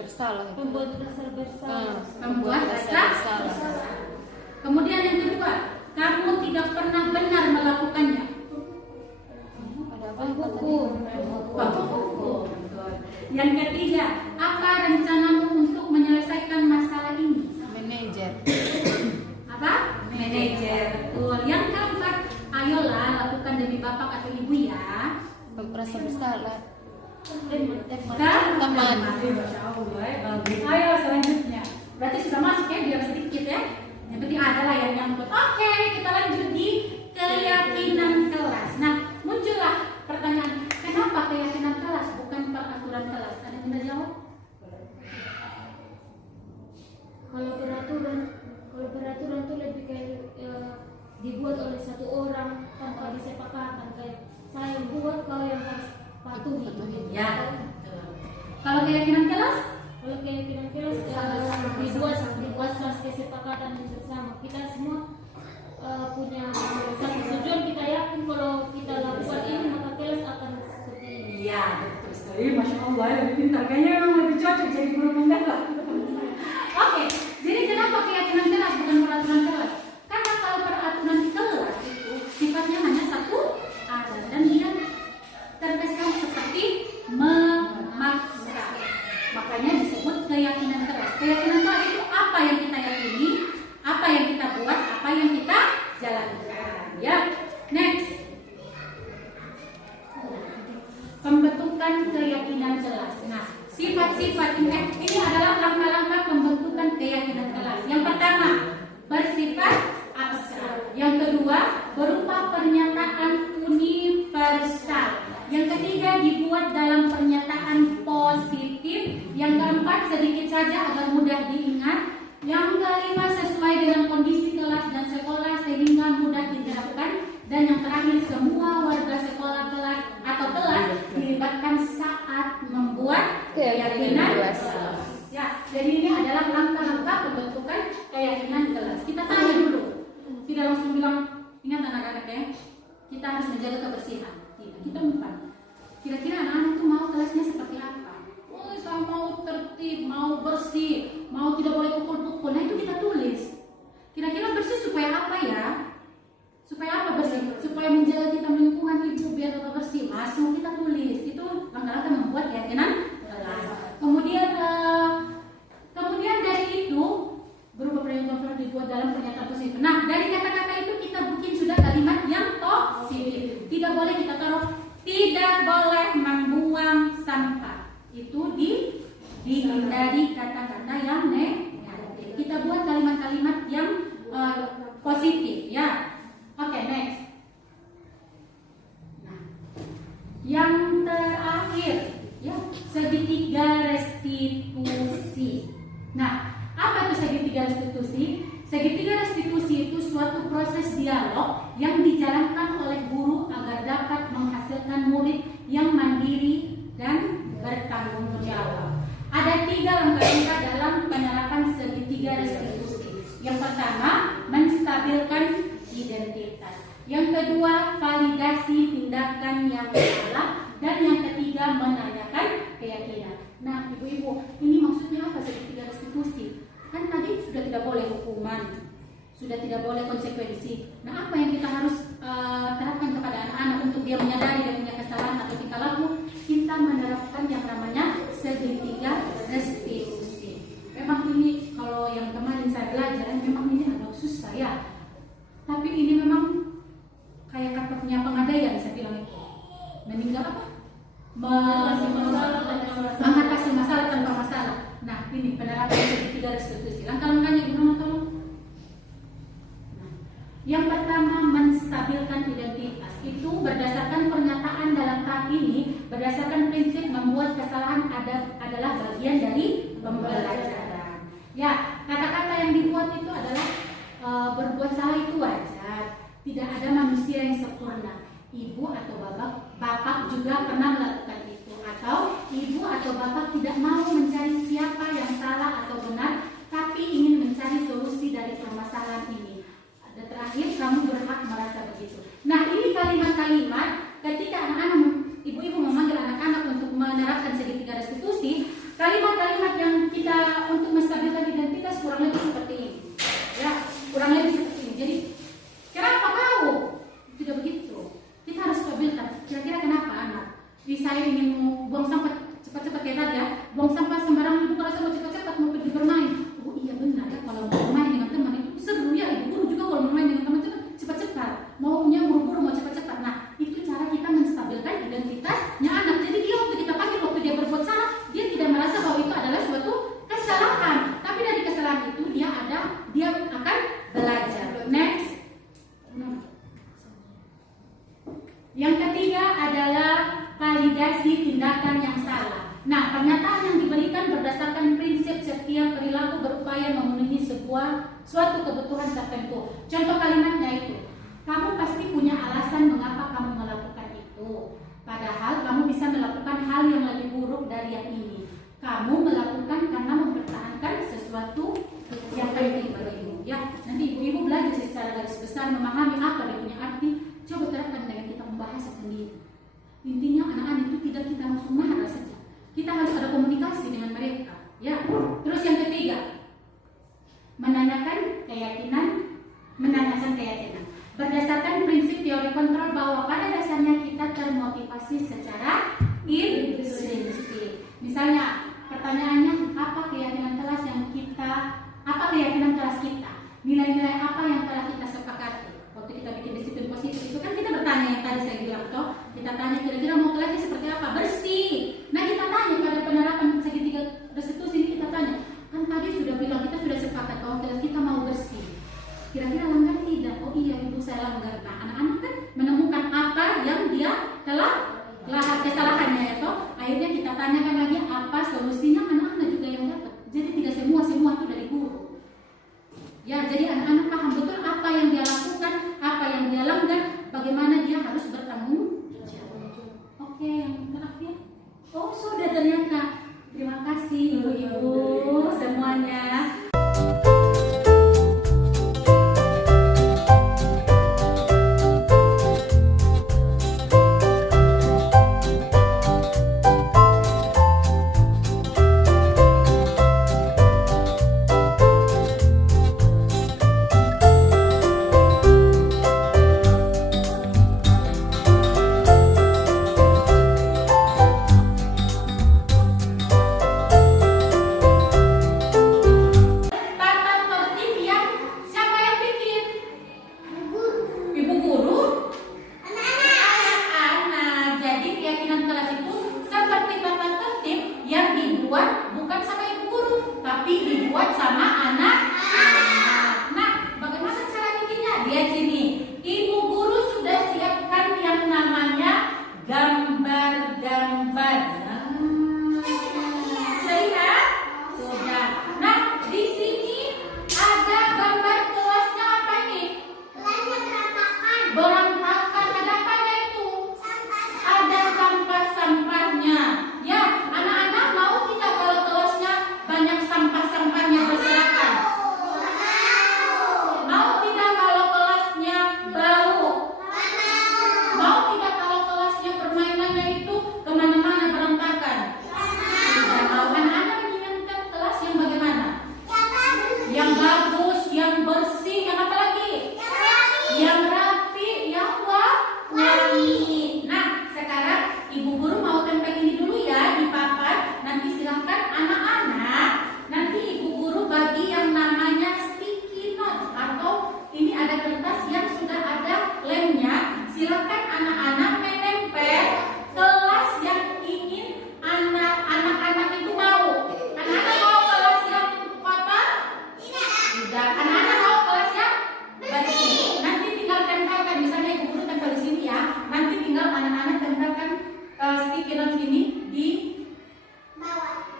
Bersalah. Membuat rasa bersalah. Membuat rasa bersalah. Kemudian yang kedua, kamu tidak pernah benar melakukannya. Hukum. Yang ketiga, apa rencanamu untuk manajer, betul. Yang keempat, ayolah lakukan demi bapak atau ibu ya. Merasa bersalah. Teman. Teman. Bagus. Ayo selanjutnya. Berarti sudah masuk ya, biar sedikit ya. Yang penting adalah yang nyangkut. Oke, kita lanjut di keyakinan kelas. Nah, muncullah pertanyaan, kenapa keyakinan kelas bukan peraturan kelas? Ada yang bisa jawab? Kalau peraturan tuh lebih kayak dibuat oleh satu orang tanpa disepakatan, kayak saya buat, kau yang harus patuhi. Ya. Kalau keyakinan kelas? Kalau keyakinan kelas dibuat kesepakatan bersama. Kita semua punya satu tujuan, kita yakin kalau kita lakukan ini maka kelas akan seperti ini. Iya, betul sekali. Masya Allah, lebih pintar. Kayaknya memang lebih cocok jadi guru mendadak. Oke, jadi kenapa keyakinan kelas bukan peraturan kelas? Karena kalau peraturan kelas itu sifatnya hanya satu arah dan dia terkesan seperti memaksa. Makanya disebut keyakinan kelas. Keyakinan kelas itu apa yang kita yakini, apa yang kita buat, apa yang kita jalankan. Ya, next. Pembentukan keyakinan kelas. Nah, sifat-sifat ini adalah langkah-langkah pembentukan keyakinan kelas. Yang pertama, bersifat abstrak. Yang kedua, berupa pernyataan universal. Yang ketiga, dibuat dalam pernyataan positif. Yang keempat, sedikit saja agar mudah diingat. Yang kelima, sesuai dengan kondisi kelas dan sekolah sehingga mudah diterapkan. Dan yang terakhir, semua warga sekolah kelas atau kelas dilibatkan saat membuat keyakinan kelas. Ya, jadi ini adalah langkah-langkah pembentukan keyakinan kelas. Kita tanya dulu, tidak langsung bilang, ingat anak-anak ya, kita harus menjaga kebersihan. Tidak, kita umpan. Kira-kira anak-anak itu mau kelasnya seperti apa? Oh, saya mau tertib, mau bersih, mau tidak boleh pukul-pukul. Nah itu kita tulis. Kira-kira bersih supaya apa ya? Supaya apa bersih? Supaya menjaga kita lingkungan hidup biar tetap bersih. Masuk kita tulis. Itu langkah-langkah membuat keyakinan kelas. Kemudian dari itu berupa pernyataan dibuat dalam pernyataan positif. Nah, dari kata-kata itu kita bikin sudah kalimat yang positif. Tidak boleh kita taruh tidak boleh membuang sampah. Itu dihindari kata-kata yang negatif. Kita buat kalimat-kalimat yang positif ya. Oke, next. Nah, yang terakhir ya, segitiga restitusi. Nah, apa itu segitiga restitusi? Segitiga restitusi itu suatu proses dialog yang dijalankan oleh guru agar dapat menghasilkan murid yang mandiri dan bertanggung jawab. Ada 3 langkah-langkah dalam penerapan segitiga restitusi. Yang pertama, menstabilkan identitas. Yang kedua, validasi tindakan yang salah. Dan yang ketiga, menanyakan keyakinan. Nah, ibu-ibu, ini maksudnya apa segitiga restitusi? Kan tadi sudah tidak boleh hukuman, sudah tidak boleh konsekuensi. Nah, apa yang kita harus terapkan kepada anak-anak untuk dia menyadari dia punya kesalahan atau tingkah laku? Kita menerapkan yang namanya segitiga restitusi. Memang ini kalau yang kemarin saya belajar, memang ini agak susah ya. Tapi ini memang kayak kata punya pengadaian, saya bilang itu. Meninggal apa? Mengatasi masalah tanpa masalah. Nah, ini penerapan segitiga restitusi. Langkah-langkahnya gimana tolong? Nah, yang pertama, menstabilkan identitas. Itu berdasarkan pernyataan dalam tahap ini, berdasarkan prinsip membuat kesalahan adalah bagian dari pembelajaran. Ya, kata-kata yang dibuat itu adalah berbuat salah itu wajar. Tidak ada manusia yang sempurna. Ibu atau bapak juga pernah melakukan itu. Atau ibu atau bapak tidak mau mencari siapa yang salah atau benar, tapi ingin mencari solusi dari permasalahan ini. Dan terakhir, kamu berhak merasa begitu. Nah, ini kalimat-kalimat ketika anak-anak, ibu-ibu memanggil anak-anak untuk menerapkan segitiga restitusi, kalimat-kalimat yang kita untuk menstabilkan identitas kurang lebih seperti ini. Ya, kurang lebih seperti ini. Jadi, kenapa kau tidak begitu? Kita harus stabilkan. Kira-kira kenapa anak? Saya ingin buang sampah cepat-cepat kayak tadi ya. Buang sampah sembarangan, bukan rasa mau cepat-cepat mau pergi bermain. Oh iya benar ya, kalau mau bermain dengan teman itu seru ya. Ibu guru juga kalau bermain suatu kebutuhan tertentu. Contoh kalimatnya itu, kamu pasti punya alasan mengapa kamu melakukan itu. Padahal kamu bisa melakukan hal yang lebih buruk dari yang ini. Kamu melakukan karena mempertahankan sesuatu yang penting bagimu. Ya, nanti ibu-ibu belajar secara garis besar memahami apa dia punya arti. Coba terapkan dengan kita membahas sendiri. Intinya anak-anak itu tidak kita langsung marah saja. Kita harus ada komunikasi dengan mereka. Ya. Terus yang ketiga, menanyakan keyakinan. Berdasarkan prinsip teori kontrol bahwa pada dasarnya kita termotivasi secara intrinsik. Misalnya, pertanyaannya apa keyakinan kelas kita? Nilai-nilai apa yang telah kita sepakati? Waktu kita bikin disiplin positif itu kan kita bertanya yang tadi saya bilang toh. Kita tanya kira-kira mau kelasnya seperti apa? Bersih. Nah, kita tanya pada penerapan segitiga restitusi ini kita tanya. Kan tadi sudah bilang kita sudah sepakat bahwa kelas kita mau bersih. Kira-kira langgar tidak? Oh iya, ibu saya langgar. Nah, anak-anak kan menemukan apa yang dia telah kesalahannya ya toh. Akhirnya kita tanyakan lagi apa solusinya, anak-anak juga yang dapat. Jadi tidak semua itu dari guru. Ya, jadi anak-anak paham betul apa yang dia lakukan, apa yang dia langgar, bagaimana dia harus bertanggung jawab. Oke, yang terakhir. Oh, sudah ternyata. Terima kasih ibu-ibu semuanya.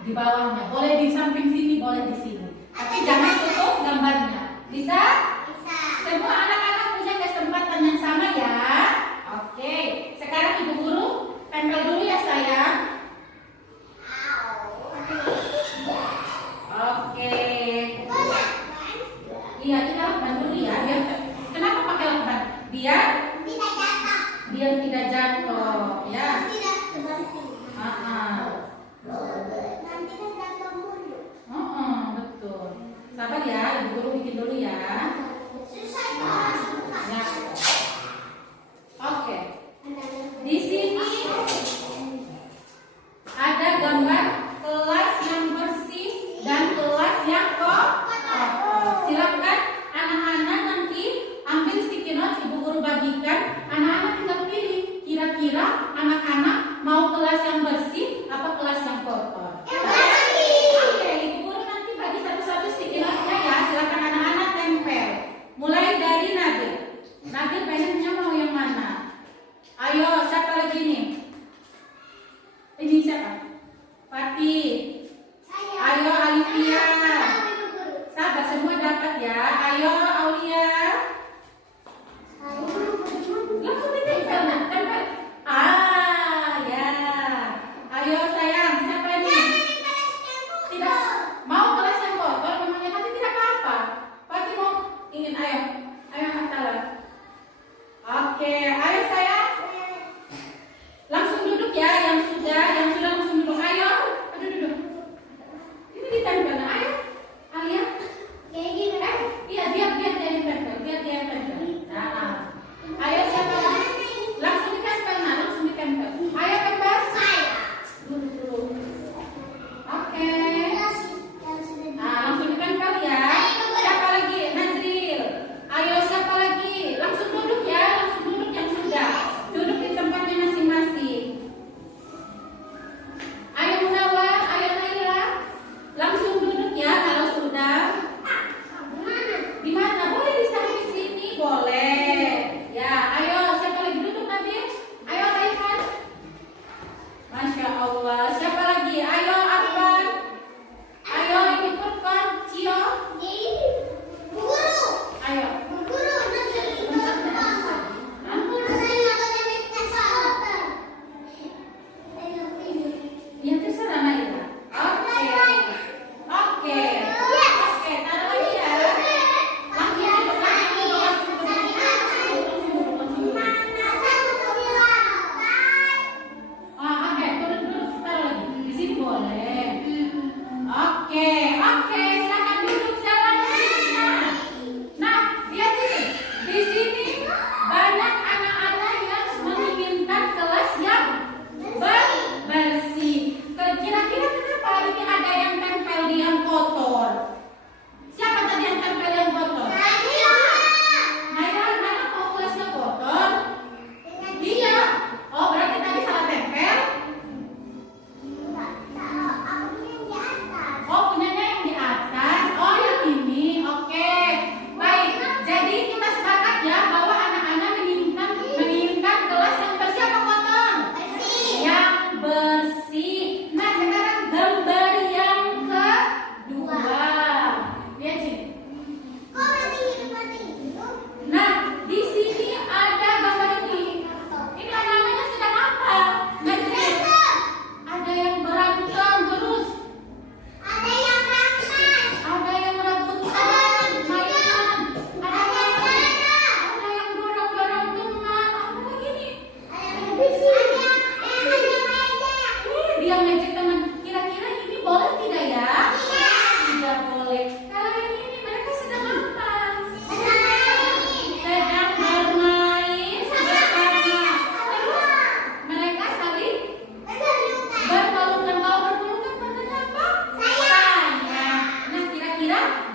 Di bawahnya, boleh di samping sini, boleh di sini. Tapi jangan tutup gambarnya. Bisa? Bisa. Semua anak-anak punya kesempatan yang sama ya. Oke, sekarang ibu guru tempel dulu ya sayang. Oke. Iya, kita lakban dulu ya. Kenapa pakai lakban? Biar tidak jatuh, ya. Betul. Sabar ya, ibu guru bikin dulu ya. Ya. Oke. Di sini ada gambar kelas yang bersih dan kelas yang kotor. Silakan anak-anak nanti ambil sticky notes, ibu guru bagi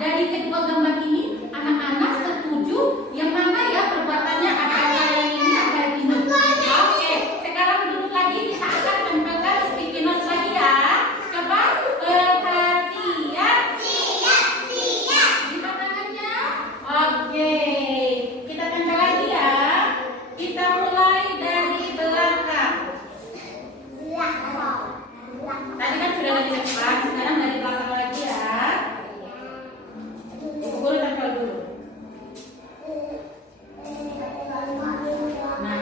dari kedua gambar ini anak-anak setuju yang mana ya perbuatannya ada yang ini ada yang ini. Oke, sekarang duduk lagi kita akan tempelkan sticky notes lagi ya. Coba perhatian. Lipat tangannya. Oke, kita tempel lagi ya. Kita mulai dari belakang. Tadi kan sudah dari depan, sekarang dari belakang lagi ya. Boleh tempel dulu. Nah,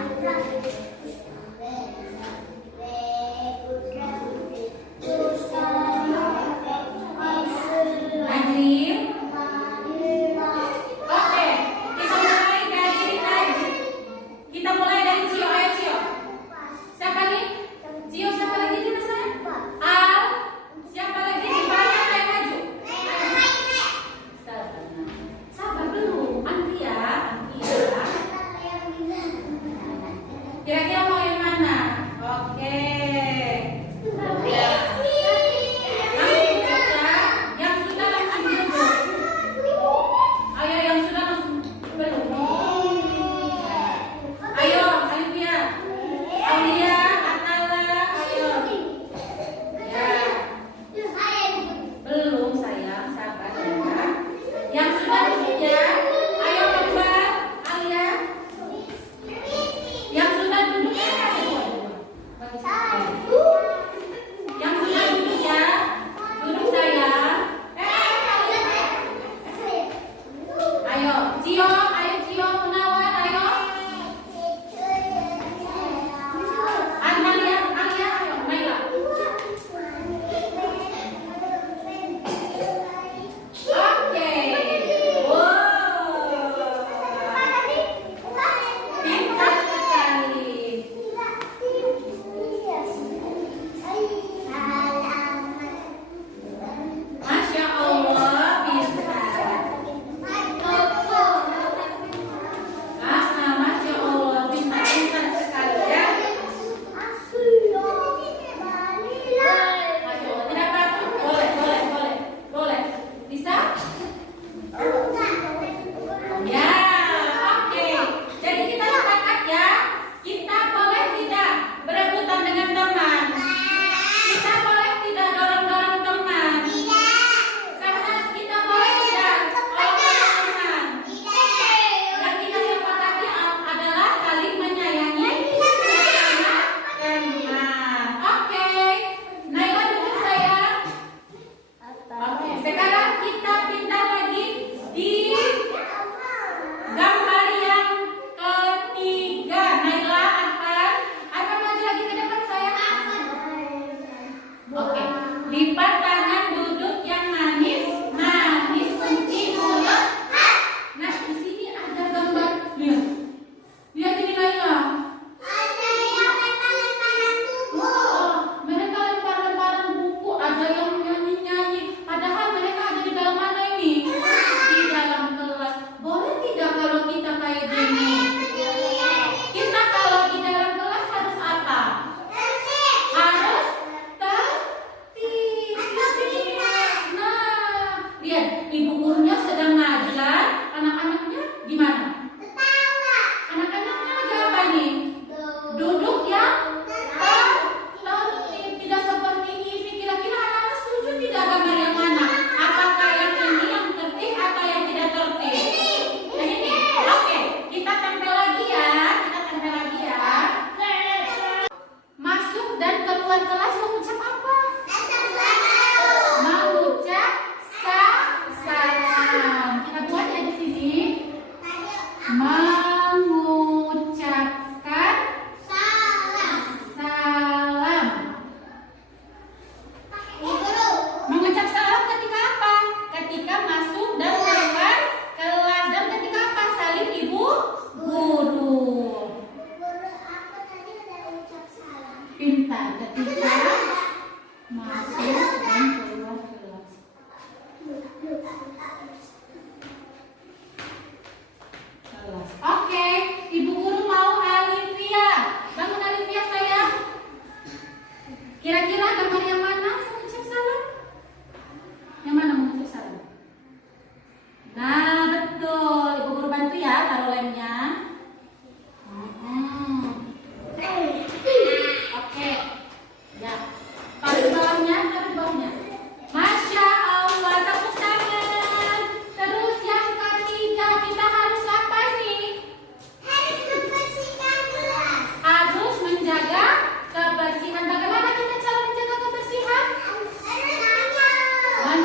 Najib. Oke, kita mulai dari Cio. Ayo Cio. Siapa nih? Cio, siapa lagi di sana? Al. Siapa lagi di bawah? Ayo maju. Sabar dulu, Andri ya. Kira-kira mau yang mana? Oke. Yang sudah langsung duduk. Ayo yang sudah langsung belum. Ayo, Alivia. Aulia, Atala, ayo. Ya. Belum sayang, sabar ya. Yang sudah duduk ya. Ayo kembali, Alia. Yang sudah duduk ya. Yang sudah duduk ya. Duduk sayang. Ayo, Cio, Munawar, ayo. Alia, ayo, Naila. Oke. Wow. Pintar sekali. Masya Allah, pintar. Masya Allah, pintar sekali ya. Masya Allah, tidak apa-apa. Boleh. Bisa? Ya, oke. Jadi kita sepakat ya. Kita boleh tidak berebutan dengan teman. Kita boleh tidak dorong-dorong teman. Karena kita boleh tidak olok-olok teman. Yang kita sepakati adalah saling menyayangi sesama teman. Oke. Naila duduk sayang. Oke, sekarang kita pindah lagi di gambar yang ketiga. Naila, Arfan maju lagi ke depan sayang. Oke, lipat tangan, duduk yang manis, kunci mulut. Nah, di sini ada gambar. Lihat ini Naila. Wah, mereka lempar-lemparan buku, ada yang nyanyi-nyanyi. Padahal mereka ada di dalam mana ini? Di dalam kelas. Boleh tidak kalau kita kayak gini? Kita kalau di dalam kelas harus apa? Harus tertib.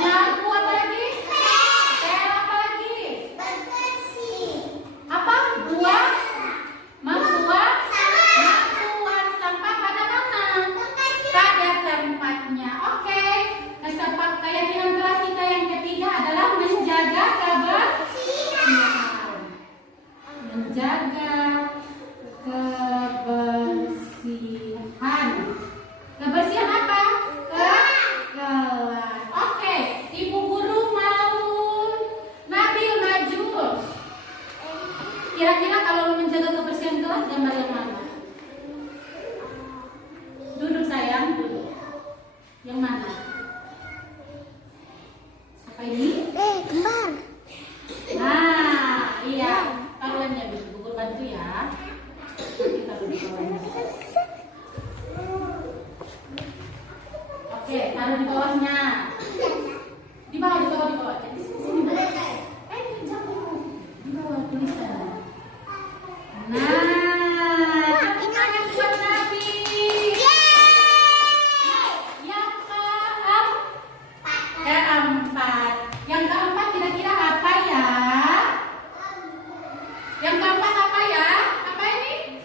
Menyapu apa lagi? Apa lagi? Apa? Membuang sampah pada mana? Pada tempatnya. Oke. Keyakinan kelas kita yang ketiga adalah menjaga kebersihan. Menjaga kebersihan. Kebersihan apa? Kelas. Oke. Ibu guru mau Nabil maju. Kira-kira kalau menjaga kebersihan kelas gambar yang mana? Duduk sayang, duduk. Yang mana? Apa ini? Kembar. Nah, iya. Taruhannya Bu Guru bantu ya. Nanti taruh di bawahnya. Oke, taruh di bawahnya. Di bawah. Di sini. Jangan. Di bawah tulisan. Nah, tepuk tangan buat Nabi. Yang keempat kira-kira apa ya? Yang keempat apa ya? Apa ini?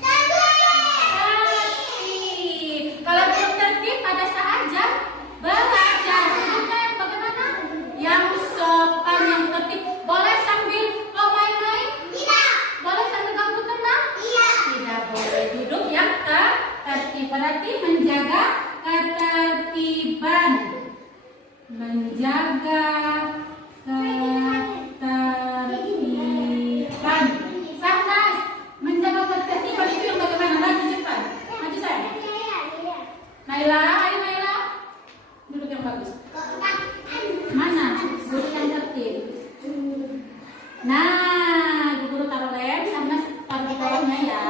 Tertib. Kalau belum tertib pada saat jam belajar. Bagaimana? Yang sopan, yang tertib. Boleh sambil main-main? Tidak. Boleh sambil ganggu teman? Iya. Tidak boleh. Duduk yang tertib. Berarti menjaga ketertiban. Menjaga ketertiban. Sahnas, menjaga ketertiban itu yang bagaimana? Maju cepat. Maju saya. Naila, ayo Naila. Duduk yang bagus. Mana? Duduk yang tertib. Nah, Ibu Guru taruh lem, Sahnas taruh di bawahnya ya.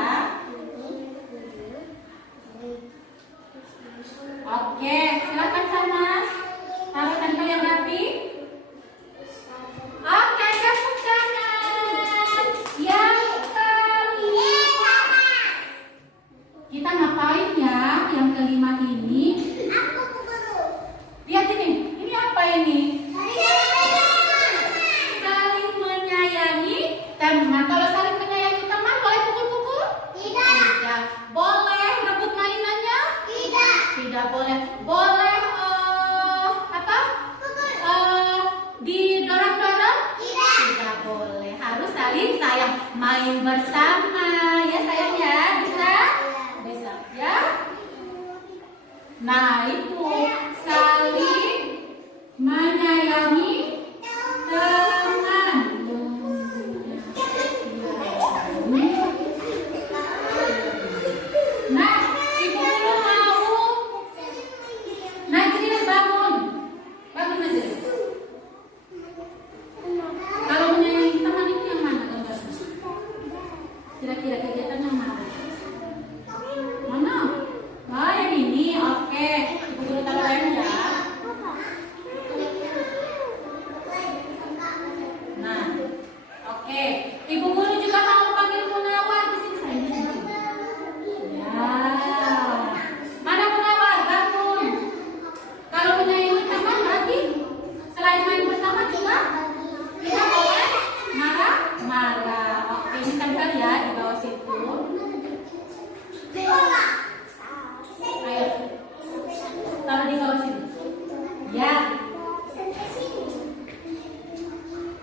Oke, silakan Sahnas. Taruh tempel yang rapi. Oke, tepuk tangan. Yang kelima. Kita ngapain ya? Yang kelima ini. Lihat ini. Ini apa ini? Saling menyayangi teman. Kalau saling menyayangi teman, boleh pukul-pukul? Tidak. Boleh rebut mainannya? Tidak boleh. Boleh didorong-dorong? Tidak boleh. Harus saling sayang. Main bersama ya sayang ya. Bisa ya. Nah itu saling menyayangi teman. Nah, Ibu Guru mau Najril bangun. Bangun Najril. Kalau menyayangi teman itu yang mana gambarnya? Kira-kira kegiatannya mana? Mana? Oh, yang ini. Oke. Ibu Guru taruh lem ya. Nah, oke. Ibu Guru juga mau panggil Munawar di sini saya. Ya. Mana Munawar? Bangun. Kalau menyayangi teman berarti selain main bersama juga kita boleh marah. Oke, ini tempel ya di bawah situ. Ayo, taruh di bawah sini. Ya.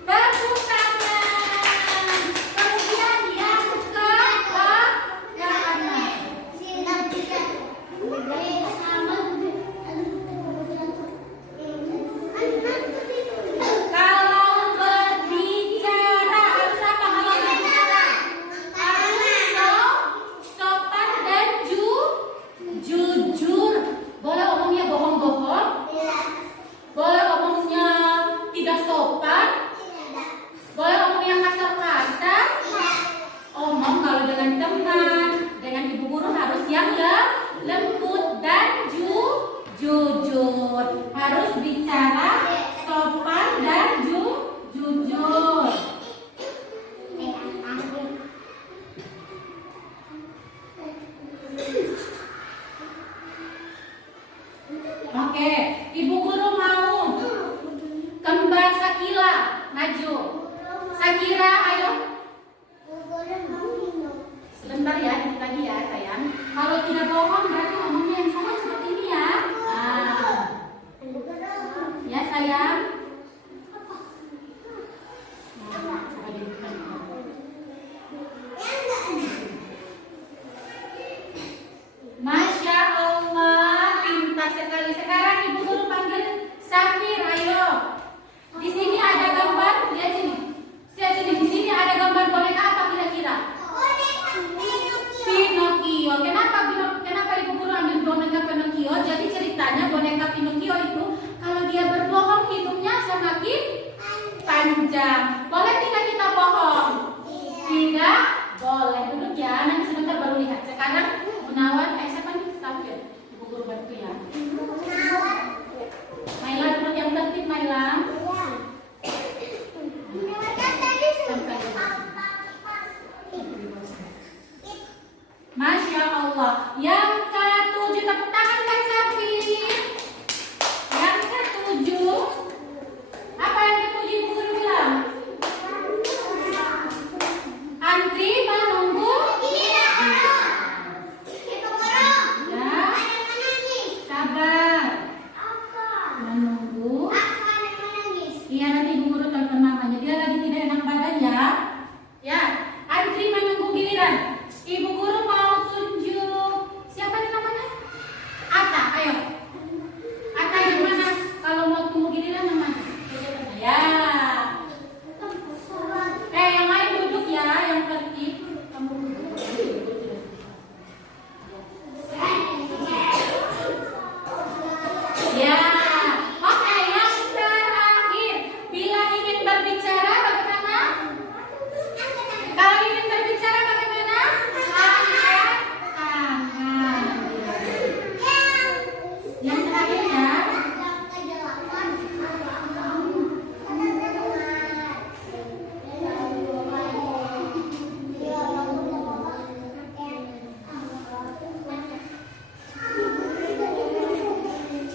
Tepuk tangan. Kemudian yang kalau berbicara harus apa? Kalau berbicara harus sopan dan jujur. Boleh omongnya bohong-bohong? Boleh omongnya tidak sopan? Boleh omongnya kasar-kasar? Omong kalau dengan teman, dengan ibu guru harus yang lembut dan jujur. Harus bicara sopan dan jujur. Oke, Ibu Maju. Sakira, ayo. Sebentar ya, dikit lagi ya sayang. Kalau tidak bohong berarti ngomongnya yang sama seperti ini ya. Nah. Ya sayang. Masya Allah, pintar sekali. Sekarang ibu guru panggil Safir, ayo. Di sini ada gambar, lihat sini. Lihat sini, di sini ada gambar boneka apa kira-kira? Pinocchio. Kenapa ibu guru ambil boneka Pinocchio? Jadi ceritanya boneka Pinocchio itu kalau dia berbohong hidungnya semakin panjang. Boleh tidak kita bohong? Tidak boleh. Duduk ya, nanti sebentar baru lihat. Sekarang Gunawan, siapa nih? Safir. Ibu guru bantu ya. Maila duduk yang tertib, Maila. Masya Allah. Yang ketujuh, tepuk tangan Kak Safir. Yang ketujuh, apa yang ketujuh ibu guru bilang? Antri menunggu. Ya, sabar. Menunggu. Iya, nanti ibu guru telepon namanya. Dia lagi tidak enak badan ya. Ya, antri menunggu giliran. Ibu guru mau tunjuk siapa nih namanya? Ata, ayo. Ata yang mana? Kalau mau tunggu giliran yang mana? Ya. Yang lain duduk ya, yang tertib. Kamu duduk. Ya. Oke, yang terakhir. Bila ingin berbicara bagaimana? Kalau ingin berbicara bagaimana? Angkat tangan. Yang terakhir ya.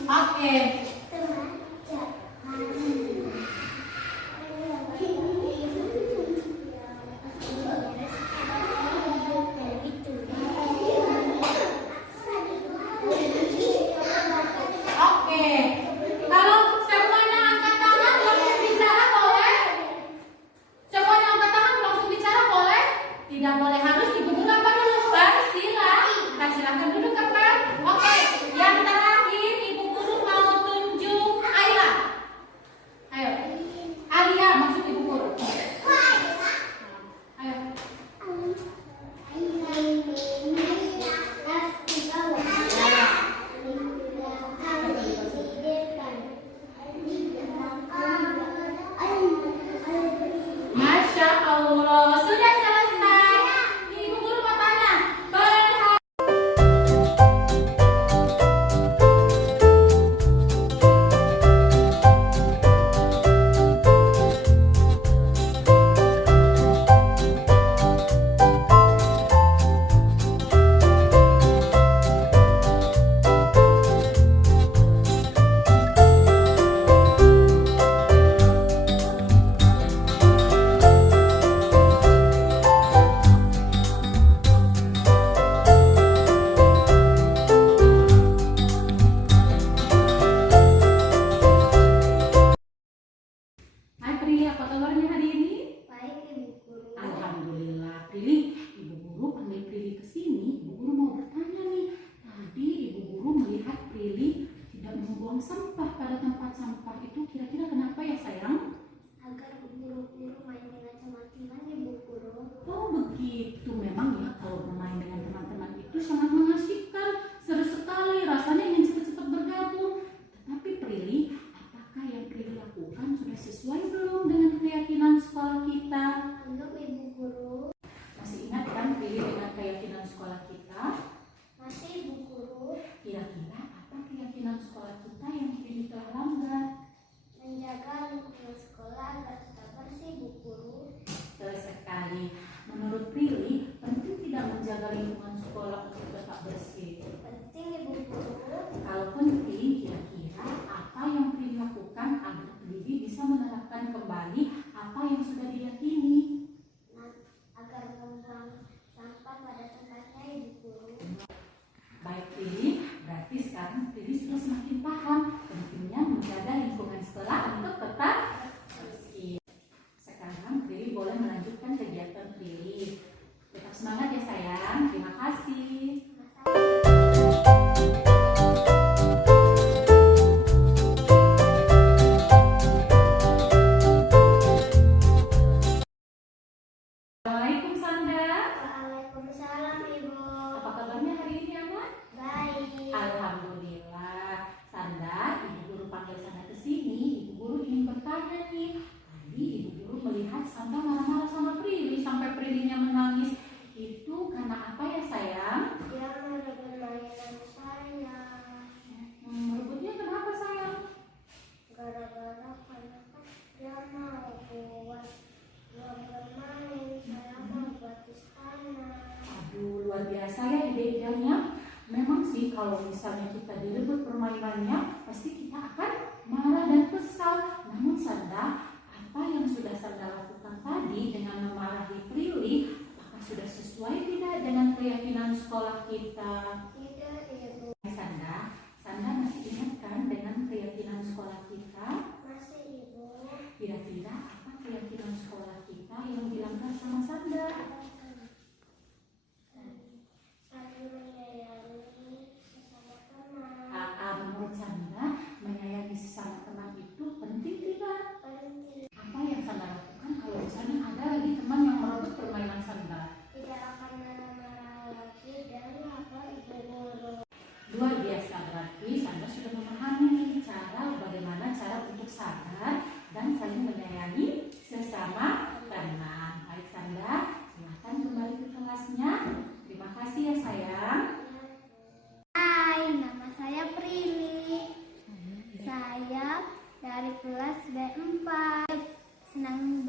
Oke. Oke. Kalau semuanya angkat tangan langsung bicara boleh? Semuanya angkat tangan langsung bicara boleh? Tidak boleh, harus ibu guru apa dulu? Silakan duduk apa? Oke. Yang terakhir ibu guru mau tunjuk Ayla. Ayo. Alia maksud ibu guru. Ayo. Masya Allah, sudah selesai. Ini ibu guru mau tanya. Hai Prilly, apa kabarnya hari ini? Baik, Ibu Guru. Alhamdulillah, Prilly. Ibu guru panggil Prilly ke sini. Ibu guru mau bertanya nih. Tadi ibu guru melihat Prilly tidak membuang sampah pada tempat sampah itu. Kira-kira kenapa ya sayang? Agar guru-guru main dengan teman-teman, Ibu Guru. Oh begitu, memang ya kalau bermain dengan teman-teman itu sangat mengasihkan. Seru sekali, rasanya ingin cepat-cepat bergabung. Tetapi Prilly, apakah yang Prilly lakukan sudah sesuai belum dengan keyakinan sekolah kita? Belum, Ibu Guru. Masih ingat kan Prilly dengan keyakinan sekolah kita? Masih, Ibu Guru. Kira-kira apa keyakinan sekolah kita yang Prilly telah langgar? Menjaga lingkungan sekolah agar tetap bersih, Bu Guru. Betul sekali. Menurut Prilly, penting tidak kalau misalnya kita direbut permainannya, pasti kita akan marah dan kesal. Namun Sanda, apa yang sudah Sanda lakukan tadi dengan memarahi Prilly, apakah sudah sesuai tidak dengan keyakinan sekolah kita? Tidak, Ibu. Sanda masih ingat kan dengan keyakinan sekolah kita? Masih, Ibu. Kira-kira apa keyakinan sekolah kita yang bilangkan sama Sanda? Saling menyayangi sesama teman. Menurut Sanda, menyayangi sesama teman itu penting tidak? Penting. Apa yang Sanda lakukan kalau misalnya ada lagi teman yang merebut permainan Sanda? Tidak akan marah-marah lagi dan lapor Ibu Guru. Luar biasa, berarti Sanda sudah memahami bagaimana cara untuk sabar dan saling menyayangi sesama teman. Baik Sanda, silahkan kembali ke kelasnya. Terima kasih ya sayang. Hai, nama saya Prilly. Saya dari kelas B4. Senang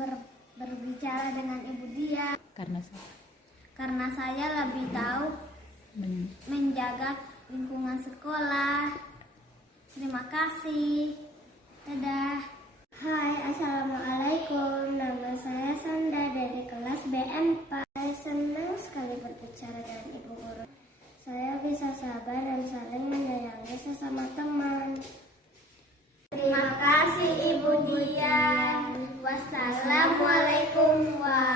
berbicara dengan Ibu Dia karena saya lebih tahu menjaga lingkungan sekolah. Terima kasih. Dadah. Hai, assalamualaikum. Nama saya Sanda dari kelas B4. Saya senang sekali berbicara dengan Ibu Guru. Saya bisa sabar dan saling menyayangi sesama teman. Terima kasih Ibu Dian. Wassalamualaikum warahmatullahi